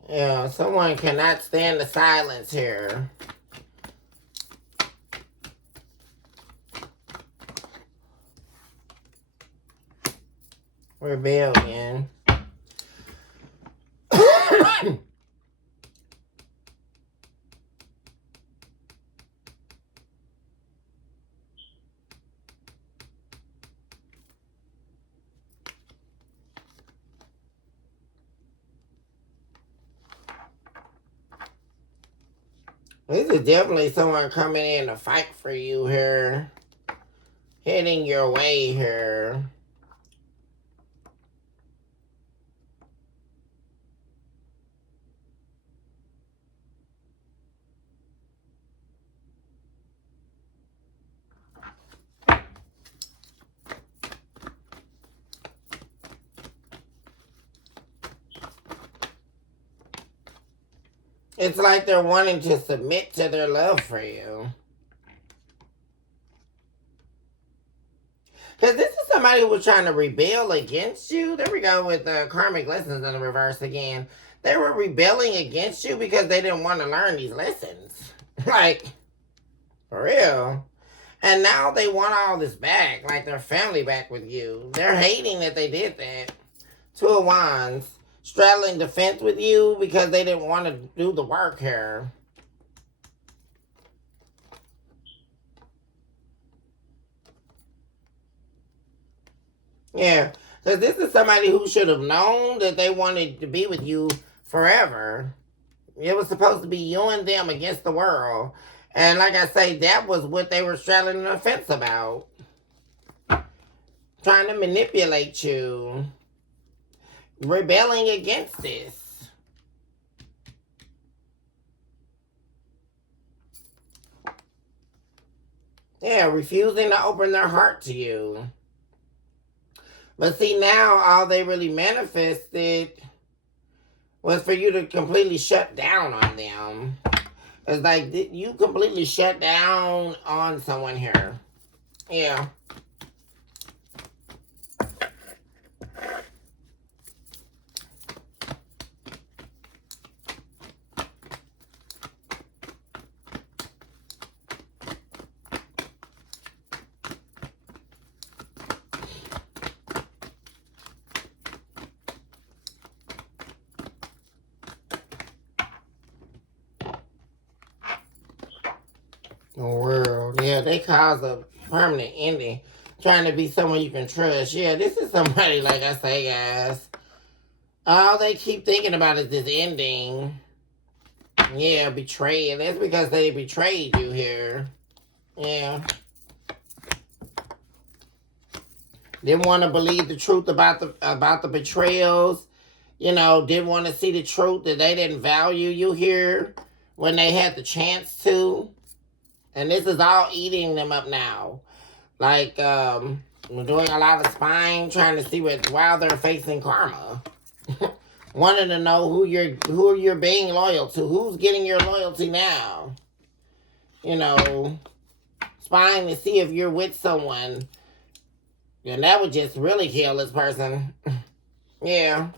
Yeah, someone cannot stand the silence here. Rebellion. This is definitely someone coming in to fight for you here. Heading your way here. It's like they're wanting to submit to their love for you. Because this is somebody who was trying to rebel against you. There we go with the karmic lessons in the reverse again. They were rebelling against you because they didn't want to learn these lessons. Like, for real. And now they want all this back, like their family back with you. They're hating that they did that. Two of Wands. Straddling the fence with you because they didn't want to do the work here. Yeah, because this is somebody who should have known that they wanted to be with you forever. It was supposed to be you and them against the world. And like I say, that was what they were straddling the fence about. Trying to manipulate you. Rebelling against this. Yeah, refusing to open their heart to you. But see, now all they really manifested was for you to completely shut down on them. It's like you completely shut down on someone here. Yeah. The world. Yeah, they cause a permanent ending. Trying to be someone you can trust. Yeah, this is somebody, like I say, guys. All they keep thinking about is this ending. Yeah, betrayal. That's because they betrayed you here. Yeah. Didn't want to believe the truth about the betrayals. You know, didn't want to see the truth that they didn't value you here when they had the chance to. And this is all eating them up now. Like, we're doing a lot of spying, trying to see while they're facing karma. Wanting to know who you're being loyal to. Who's getting your loyalty now? You know, spying to see if you're with someone. And that would just really kill this person. Yeah.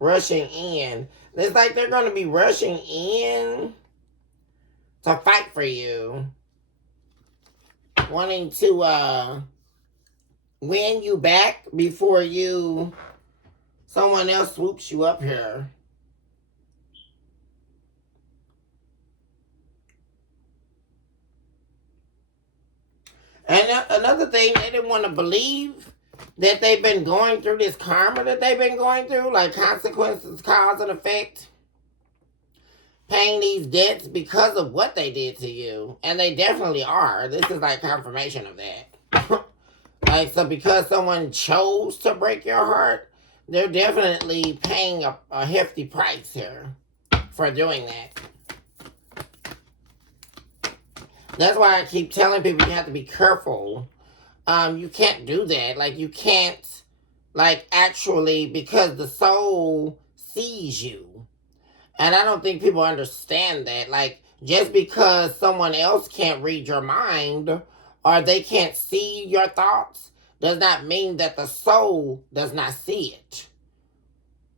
Rushing in. It's like they're going to be rushing in to fight for you. Wanting to win you back before someone else swoops you up here. And another thing, they didn't want to believe that they've been going through this karma that they've been going through, like consequences, cause and effect. Paying these debts because of what they did to you. And they definitely are. This is like confirmation of that. Like, so because someone chose to break your heart, they're definitely paying a hefty price here for doing that. That's why I keep telling people you have to be careful. You can't do that. Like, you can't, like, actually, because the soul sees you. And I don't think people understand that. Like, just because someone else can't read your mind or they can't see your thoughts does not mean that the soul does not see it.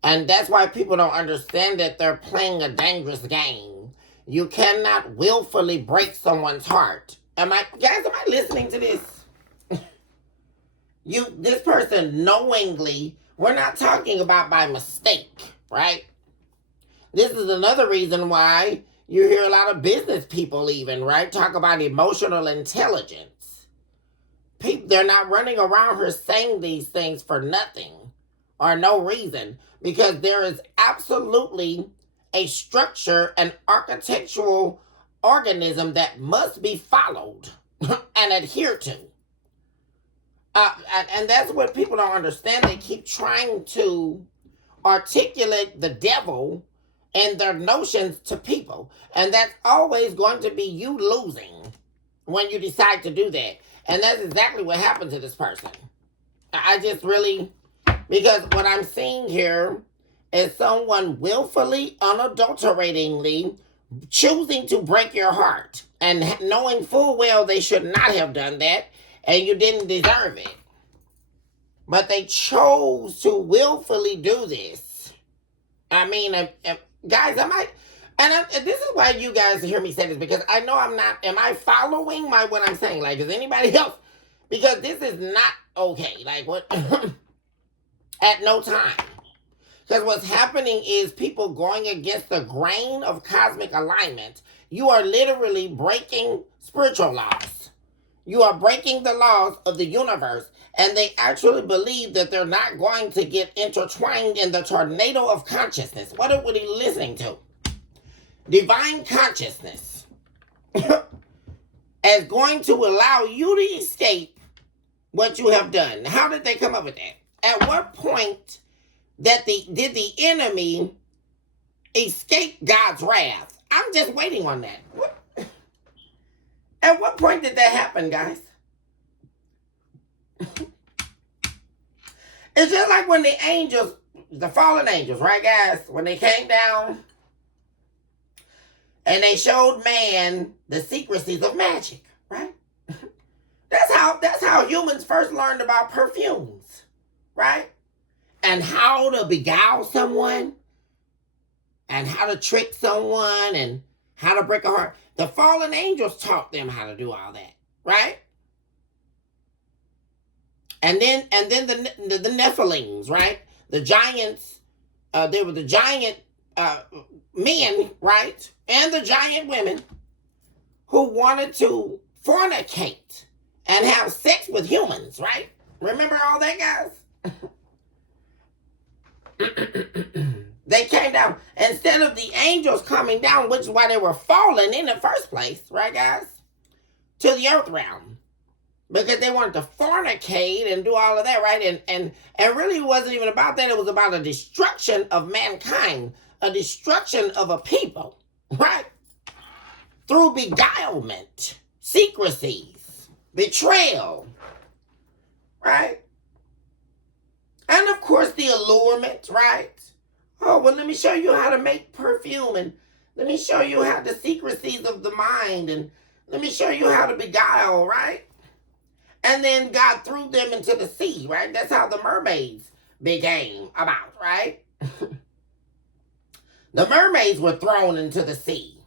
And that's why people don't understand that they're playing a dangerous game. You cannot willfully break someone's heart. Am I listening to this? This person knowingly, we're not talking about by mistake, right? This is another reason why you hear a lot of business people even, right? Talk about emotional intelligence. They're not running around here saying these things for nothing or no reason, because there is absolutely a structure, an architectural organism that must be followed and adhered to. And that's what people don't understand. They keep trying to articulate the devil and their notions to people. And that's always going to be you losing when you decide to do that. And that's exactly what happened to this person. I just really, because what I'm seeing here is someone willfully, unadulteratingly choosing to break your heart and knowing full well they should not have done that and you didn't deserve it. But they chose to willfully do this. I mean, guys, this is why you guys hear me say this, because I know I'm not, am I following what I'm saying? Like, is anybody else? Because this is not okay. Like, what? At no time. Because what's happening is people going against the grain of cosmic alignment. You are literally breaking spiritual laws. You are breaking the laws of the universe. And they actually believe that they're not going to get intertwined in the tornado of consciousness. What are we listening to? Divine consciousness is going to allow you to escape what you have done. How did they come up with that? At what point did the enemy escape God's wrath? I'm just waiting on that. At what point did that happen, guys? It's just like when the angels, the fallen angels, right, guys? When they came down and they showed man the secrecies of magic, right? That's how humans first learned about perfumes, right? And how to beguile someone, and how to trick someone, and how to break a heart. The fallen angels taught them how to do all that, right? And then the Nephilims, right? The giants, they were the giant men, right? And the giant women who wanted to fornicate and have sex with humans, right? Remember all that, guys? They came down. Instead of the angels coming down, which is why they were fallen in the first place, right, guys? To the earth realm. Because they wanted to fornicate and do all of that, right? And really it wasn't even about that. It was about a destruction of mankind. A destruction of a people, right? Through beguilement, secrecies, betrayal, right? And of course the allurement, right? Oh, well, let me show you how to make perfume, and let me show you how the secrecies of the mind, and let me show you how to beguile, right? And then God threw them into the sea, right? That's how the mermaids became about, right? The mermaids were thrown into the sea.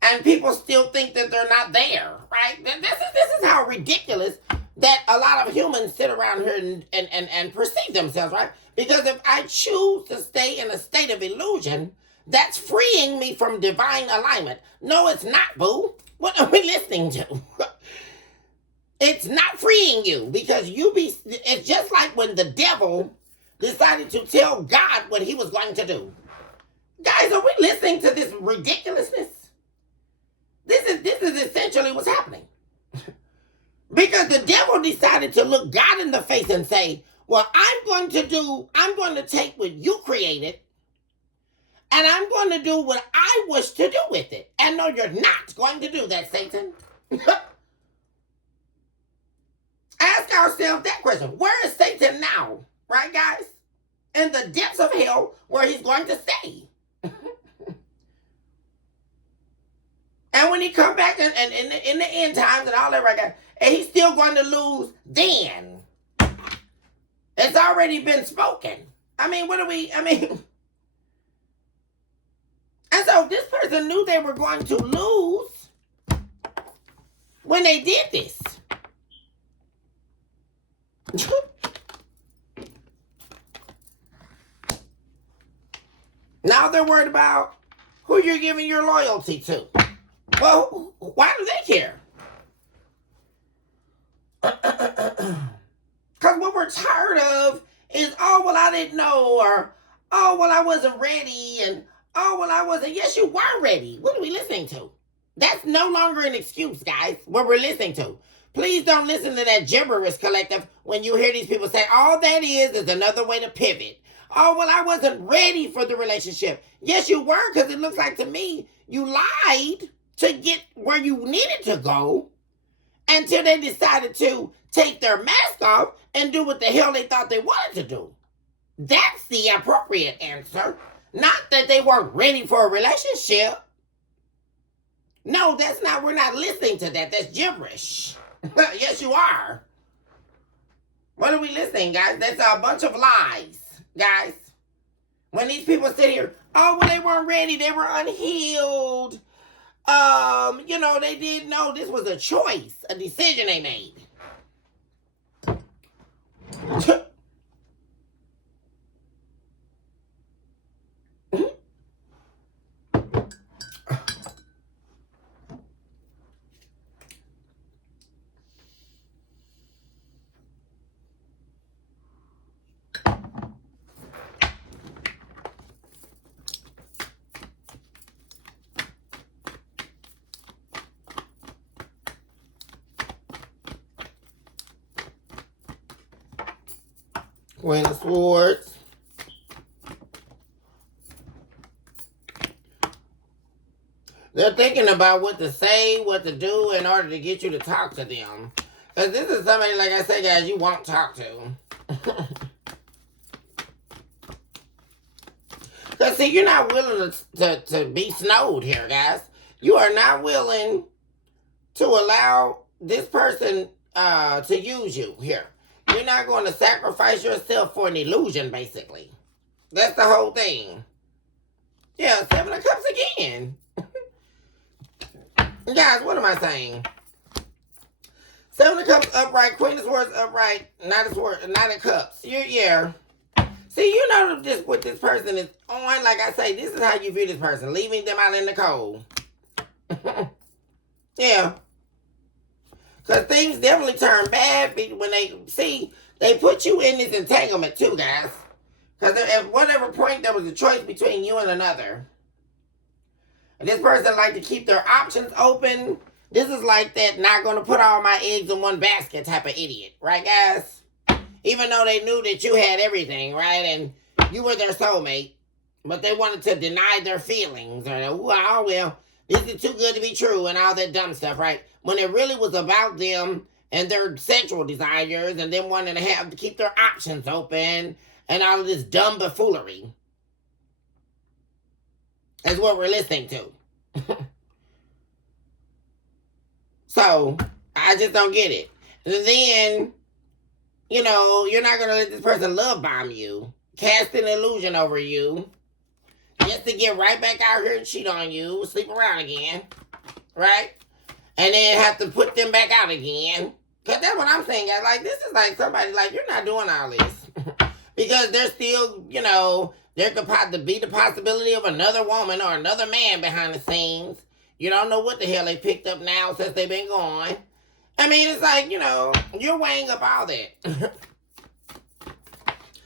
And people still think that they're not there, right? This is how ridiculous that a lot of humans sit around here and perceive themselves, right? Because if I choose to stay in a state of illusion, that's freeing me from divine alignment. No, it's not, boo. What are we listening to? It's not freeing you, because it's just like when the devil decided to tell God what he was going to do. Guys, are we listening to this ridiculousness? This is essentially what's happening. Because the devil decided to look God in the face and say, well, I'm going to take what you created, and I'm going to do what I wish to do with it. And no, you're not going to do that, Satan. Ask ourselves that question. Where is Satan now? Right, guys? In the depths of hell, where he's going to stay. And when he come back and in the end times and all that, right, guys, and he's still going to lose then. It's already been spoken. I mean, and so this person knew they were going to lose when they did this. Now they're worried about who you're giving your loyalty to. Well, why do they care? Because what we're tired of is, oh, well, I didn't know, or, oh, well, I wasn't ready, and, oh, well, I wasn't. Yes, you were ready. What are we listening to? That's no longer an excuse, guys, what we're listening to. Please don't listen to that gibberish collective when you hear these people say, all that is another way to pivot. Oh, well, I wasn't ready for the relationship. Yes, you were, because it looks like to me you lied to get where you needed to go until they decided to take their mask off and do what the hell they thought they wanted to do. That's the appropriate answer. Not that they weren't ready for a relationship. No, that's not, we're not listening to that. That's gibberish. Yes, you are. What are we listening, guys? That's a bunch of lies, guys. When these people sit here, oh, well, they weren't ready. They were unhealed. They didn't know this was a choice, a decision they made. Queen of Swords. They're thinking about what to say, what to do in order to get you to talk to them. Because this is somebody, like I said, guys, you won't talk to. Because, see, you're not willing to be snowed here, guys. You are not willing to allow this person to use you here. You're not going to sacrifice yourself for an illusion, basically. That's the whole thing. Yeah, Seven of Cups again. Guys, what am I saying? Seven of Cups upright, Queen of Swords upright, Knight of Cups. Yeah. See, you know this what this person is on. Like I say, this is how you view this person. Leaving them out in the cold. Yeah. Because things definitely turn bad when they put you in this entanglement too, guys. Because at whatever point there was a choice between you and another. And this person like to keep their options open. This is like that not going to put all my eggs in one basket type of idiot. Right, guys? Even though they knew that you had everything, right? And you were their soulmate. But they wanted to deny their feelings. Or, oh, well, this is too good to be true and all that dumb stuff, right? When it really was about them and their sexual desires and them wanting to have to keep their options open and all of this dumb buffoonery. Is what we're listening to. So, I just don't get it. And then, you're not going to let this person love bomb you, cast an illusion over you, just to get right back out here and cheat on you, sleep around again, right? And then have to put them back out again. Because that's what I'm saying, guys. Like, this is like somebody, like, you're not doing all this. Because there's still, there could be the possibility of another woman or another man behind the scenes. You don't know what the hell they picked up now since they've been gone. I mean, it's like, you're weighing up all that.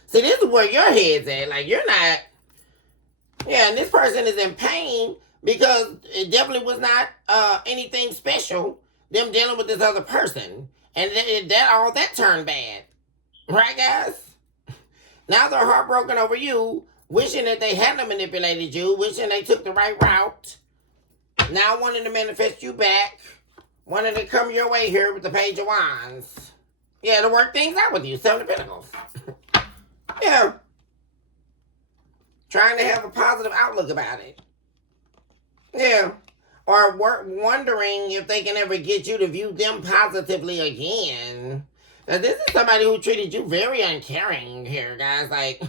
See, this is where your head's at. Like, you're not. Yeah, and this person is in pain because it definitely was not anything special, them dealing with this other person. And all that turned bad. Right, guys? Now they're heartbroken over you, wishing that they hadn't manipulated you, wishing they took the right route. Now wanting to manifest you back, wanting to come your way here with the Page of Wands. Yeah, to work things out with you, Seven of Pentacles. Yeah. Trying to have a positive outlook about it. Yeah. Or wondering if they can ever get you to view them positively again. Now, this is somebody who treated you very uncaring here, guys. Like,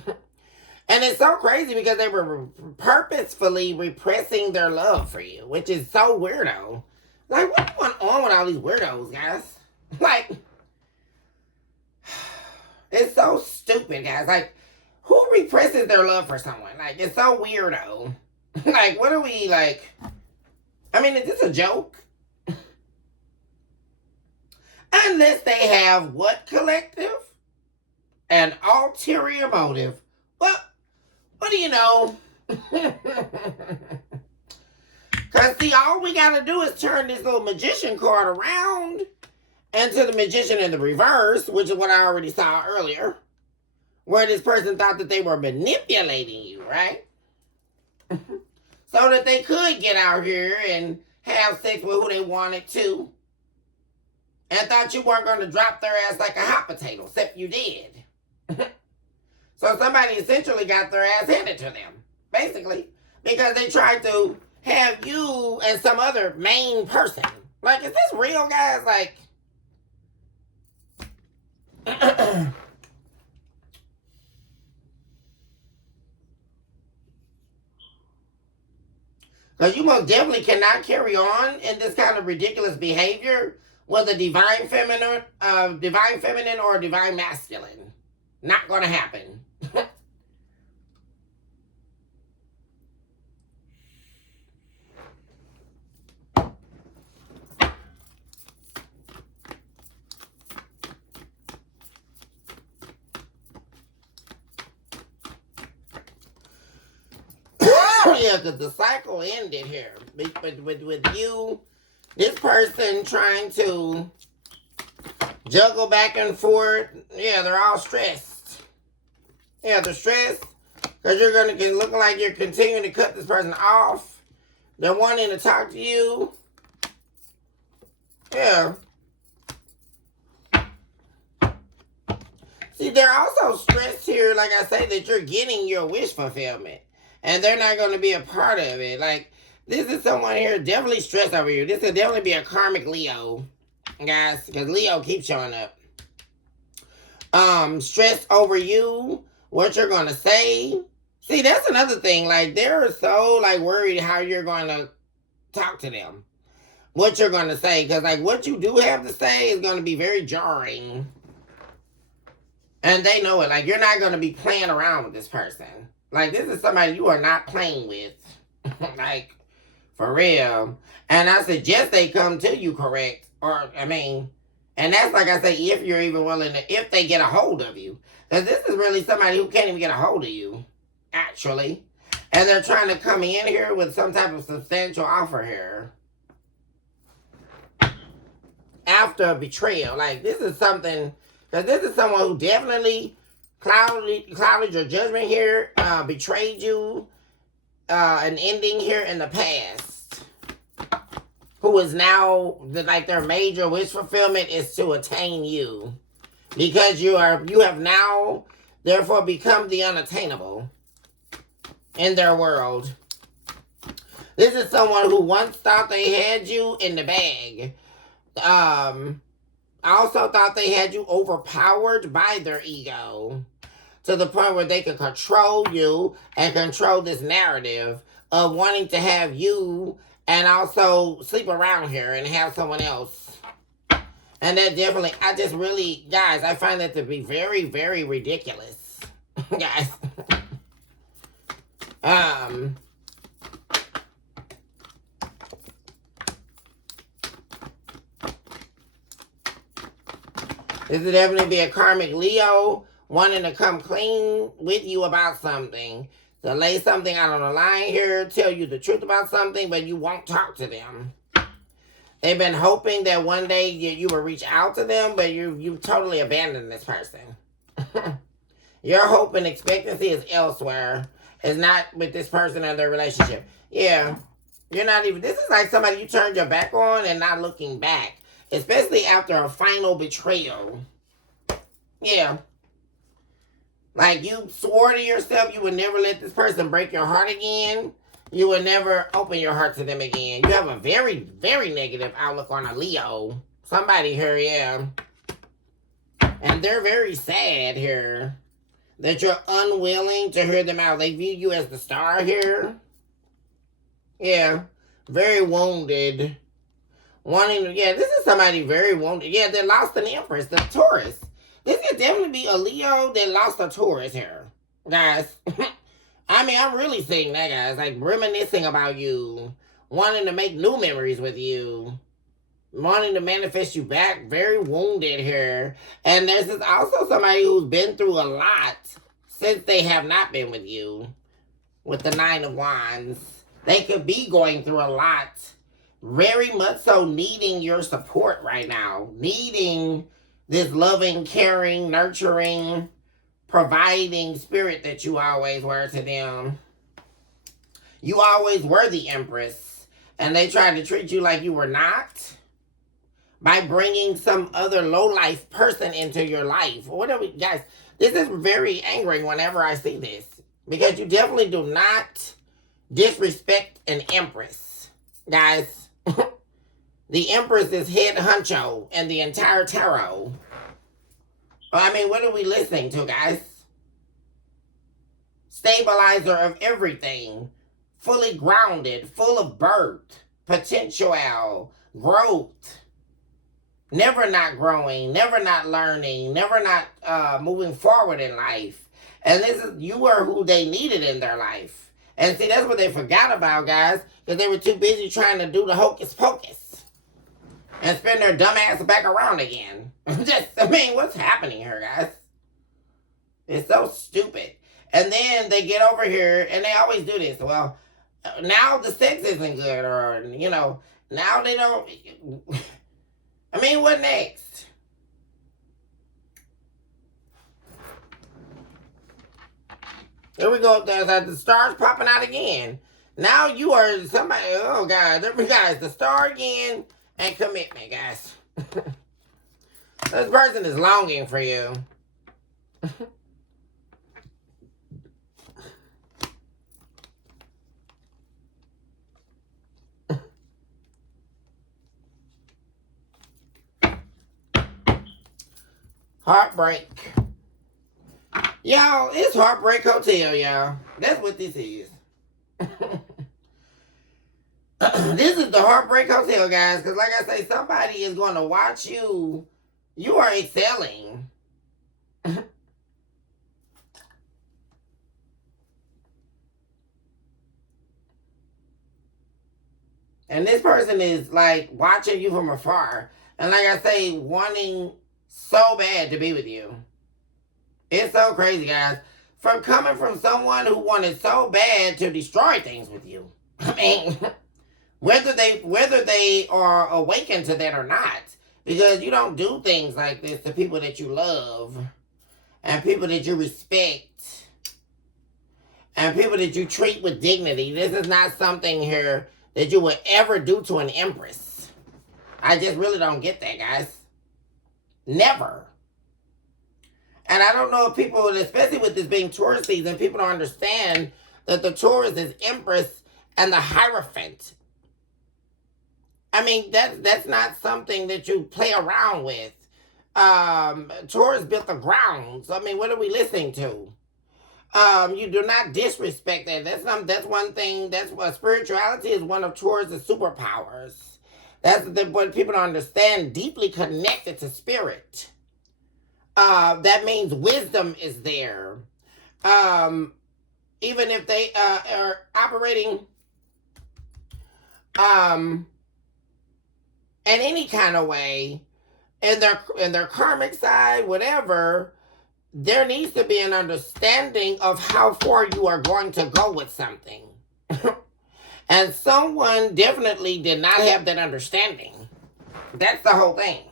and it's so crazy because they were purposefully repressing their love for you, which is so weirdo. Like, what's going on with all these weirdos, guys? Like, it's so stupid, guys. Like, who represses their love for someone? Like, it's so weirdo. Like, what are we, like... I mean, is this a joke? Unless they have what collective? An ulterior motive. Well, what do you know? Because, see, all we got to do is turn this little magician card around into the magician in the reverse, which is what I already saw earlier, where this person thought that they were manipulating you, right? So that they could get out here and have sex with who they wanted to. And thought you weren't going to drop their ass like a hot potato, except you did. So somebody essentially got their ass handed to them, basically, because they tried to have you as some other main person. Like, is this real, guys? Like, because you most definitely cannot carry on in this kind of ridiculous behavior with a divine feminine or divine masculine. Not gonna happen. Yeah, because the cycle ended here. But with you, this person trying to juggle back and forth, yeah, they're all stressed. Yeah, they're stressed because you're going to get looking like you're continuing to cut this person off. They're wanting to talk to you. Yeah. See, they're also stressed here, like I say, that you're getting your wish fulfillment. And they're not going to be a part of it. Like, this is someone here definitely stressed over you. This could definitely be a karmic Leo, guys, because Leo keeps showing up. Stressed over you, what you're going to say. See, that's another thing. Like, they're so, like, worried how you're going to talk to them. What you're going to say. Because, like, what you do have to say is going to be very jarring. And they know it. Like, you're not going to be playing around with this person. Like, this is somebody you are not playing with. Like, for real. And I suggest they come to you, correct? Or, I mean, and that's like I say, if you're even willing to, if they get a hold of you. Because this is really somebody who can't even get a hold of you, actually. And they're trying to come in here with some type of substantial offer here. After a betrayal. Like, this is something, because this is someone who definitely clouded your judgment here, betrayed you, an ending here in the past, who is now, like, their major wish fulfillment is to attain you, because you have now, therefore, become the unattainable in their world. This is someone who once thought they had you in the bag, also thought they had you overpowered by their ego to the point where they could control you and control this narrative of wanting to have you and also sleep around here and have someone else. And that definitely, guys, I find that to be very, very ridiculous. Guys. This would definitely be a karmic Leo wanting to come clean with you about something. To lay something out on the line here, tell you the truth about something, but you won't talk to them. They've been hoping that one day you will reach out to them, but you totally abandoned this person. Your hope and expectancy is elsewhere. It's not with this person or their relationship. Yeah. You're not even, this is like somebody you turned your back on and not looking back. Especially after a final betrayal. Yeah. Like, you swore to yourself you would never let this person break your heart again. You would never open your heart to them again. You have a very, very negative outlook on a Leo. Somebody here, yeah. And they're very sad here that you're unwilling to hear them out. They view you as the star here. Yeah. Very wounded. This is somebody very wounded. Yeah, they lost an Empress, the Taurus. This could definitely be a Leo that lost a Taurus here, guys. I mean, I'm really seeing that, guys. Like, reminiscing about you, wanting to make new memories with you, wanting to manifest you back, very wounded here. And there's also somebody who's been through a lot since they have not been with you, with the Nine of Wands. They could be going through a lot. Very much so needing your support right now. Needing this loving, caring, nurturing, providing spirit that you always were to them. You always were the Empress. And they tried to treat you like you were not. By bringing some other low-life person into your life. Or whatever, guys. This is very angering whenever I see this. Because you definitely do not disrespect an empress. Guys, the empress is head honcho and the entire tarot. I mean, what are we listening to, guys? Stabilizer of everything. Fully grounded, full of birth, potential, growth. Never not growing, never not learning, never not moving forward in life. And this is, you are who they needed in their life. And see, that's what they forgot about, guys, because they were too busy trying to do the hocus pocus and spin their dumb ass back around again. I mean, what's happening here, guys? It's so stupid. And then they get over here, and they always do this. Well, now the sex isn't good, or, now they don't. I mean, what next? Here we go. There's the stars popping out again. Now you are somebody. Oh, God. Guys, the star again and commitment, guys. This person is longing for you. Heartbreak. Y'all, it's Heartbreak Hotel, y'all. That's what this is. This is the Heartbreak Hotel, guys. Because like I say, somebody is going to watch you. You are excelling. And this person is like watching you from afar. And like I say, wanting so bad to be with you. It's so crazy, guys. From coming from someone who wanted so bad to destroy things with you. I mean, whether they are awakened to that or not. Because you don't do things like this to people that you love. And people that you respect. And people that you treat with dignity. This is not something here that you would ever do to an empress. I just really don't get that, guys. Never. And I don't know if people, especially with this being Taurus season, people don't understand that the Taurus is Empress and the Hierophant. I mean, that's not something that you play around with. Taurus built the grounds. I mean, what are we listening to? You do not disrespect that. That's one thing. That's what spirituality is, one of Taurus' superpowers. That's what people don't understand. Deeply connected to spirit. That means wisdom is there. Even if they are operating in any kind of way, in their karmic side, whatever, there needs to be an understanding of how far you are going to go with something. And someone definitely did not have that understanding. That's the whole thing.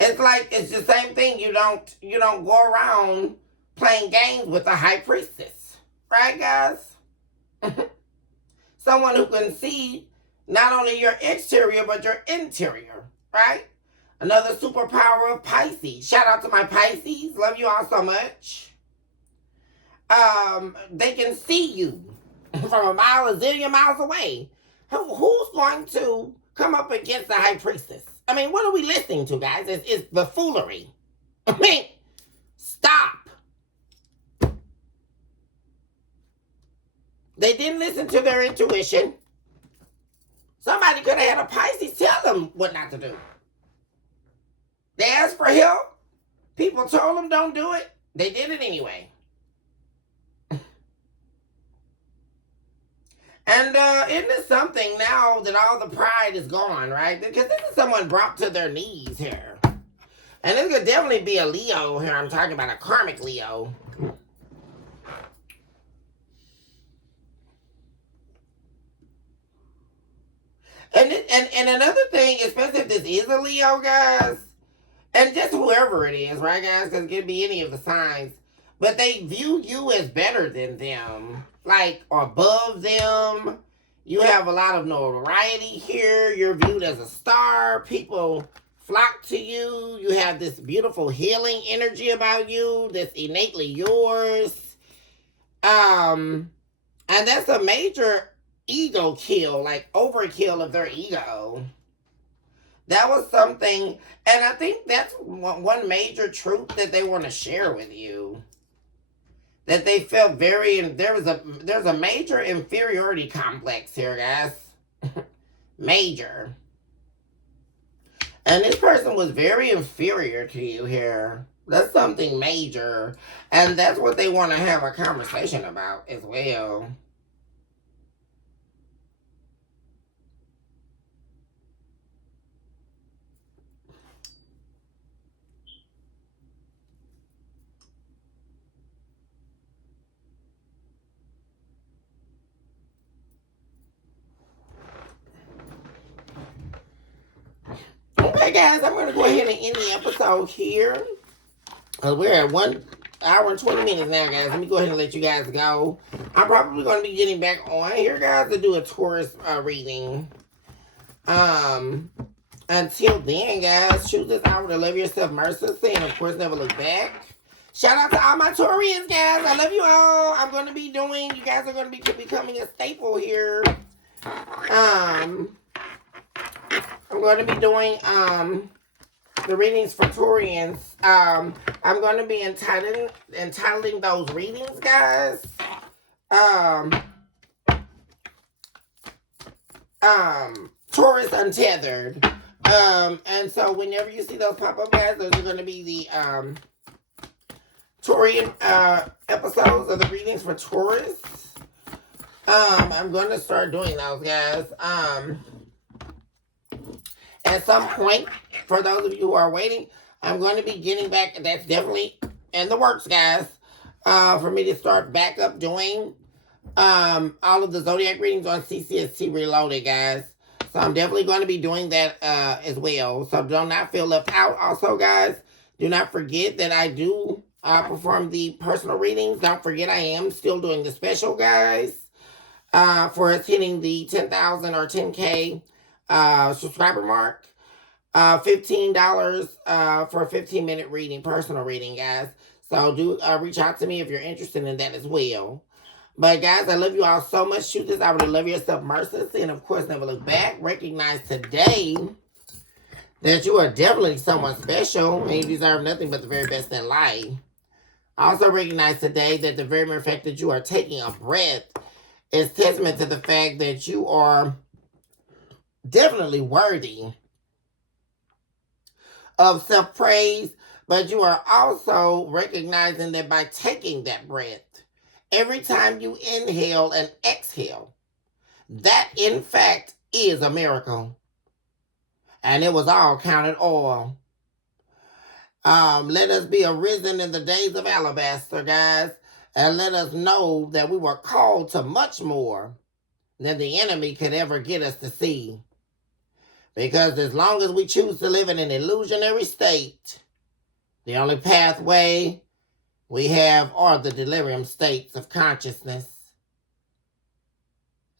It's like, it's the same thing. You don't go around playing games with a high priestess. Right, guys? Someone who can see not only your exterior, but your interior. Right? Another superpower of Pisces. Shout out to my Pisces. Love you all so much. They can see you from a zillion miles away. Who's going to come up against the high priestess? I mean, what are we listening to, guys? It's buffoonery. I mean, stop. They didn't listen to their intuition. Somebody could have had a Pisces tell them what not to do. They asked for help. People told them don't do it. They did it anyway. And isn't it something now that all the pride is gone, right? Because this is someone brought to their knees here. And this could definitely be a Leo here. I'm talking about a karmic Leo. And another thing, especially if this is a Leo, guys, and just whoever it is, right, guys? Because it could be any of the signs. But they view you as better than them. Like, above them. You have a lot of notoriety here. You're viewed as a star. People flock to you. You have this beautiful healing energy about you that's innately yours. And that's a major ego kill, like overkill of their ego. That was something, and I think that's one major truth that they want to share with you. That they felt there's a major inferiority complex here, guys. Major. And this person was very inferior to you here. That's something major. And that's what they want to have a conversation about as well. Okay, guys, I'm going to go ahead and end the episode here. We're at 1 hour and 20 minutes now, guys. Let me go ahead and let you guys go. I'm probably going to be getting back on here, guys, to do a Taurus reading. Until then, guys, choose this hour to love yourself mercilessly and, of course, never look back. Shout out to all my Taurians, guys. I love you all. I'm going to be doing, you guys are going to be becoming a staple here. I'm going to be doing the readings for Taurians. I'm going to be entitling those readings, guys. Taurus Untethered. And so whenever you see those pop up, guys, those are going to be the Taurian episodes of the readings for Taurus. I'm going to start doing those, guys. At some point, for those of you who are waiting, I'm going to be getting back. That's definitely in the works, guys. For me to start back up doing all of the zodiac readings on CCST Reloaded, guys. So I'm definitely going to be doing that as well. So do not feel left out. Also, guys, do not forget that I do perform the personal readings. Don't forget I am still doing the special, guys, for us hitting the 10,000 or 10K subscriber mark. $15 for a 15-minute reading, personal reading, guys. So do reach out to me if you're interested in that as well. But guys, I love you all so much. Shoot this out to love yourself mercilessly, and of course, never look back. Recognize today that you are definitely someone special, and you deserve nothing but the very best in life. Also recognize today that the very mere fact that you are taking a breath is testament to the fact that you are definitely worthy of self-praise, but you are also recognizing that by taking that breath, every time you inhale and exhale, that in fact is a miracle. And it was all counted oil. Let us be arisen in the days of alabaster, guys, and let us know that we were called to much more than the enemy could ever get us to see. Because as long as we choose to live in an illusionary state, the only pathway we have are the delirium states of consciousness.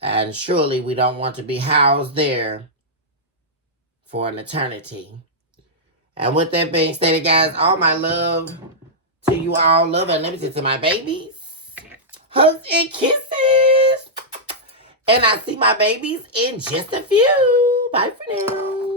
And surely we don't want to be housed there for an eternity. And with that being stated, guys, all my love to you all. Love and limited to my babies. Hugs and kisses. And I see my babies in just a few. Bye for now.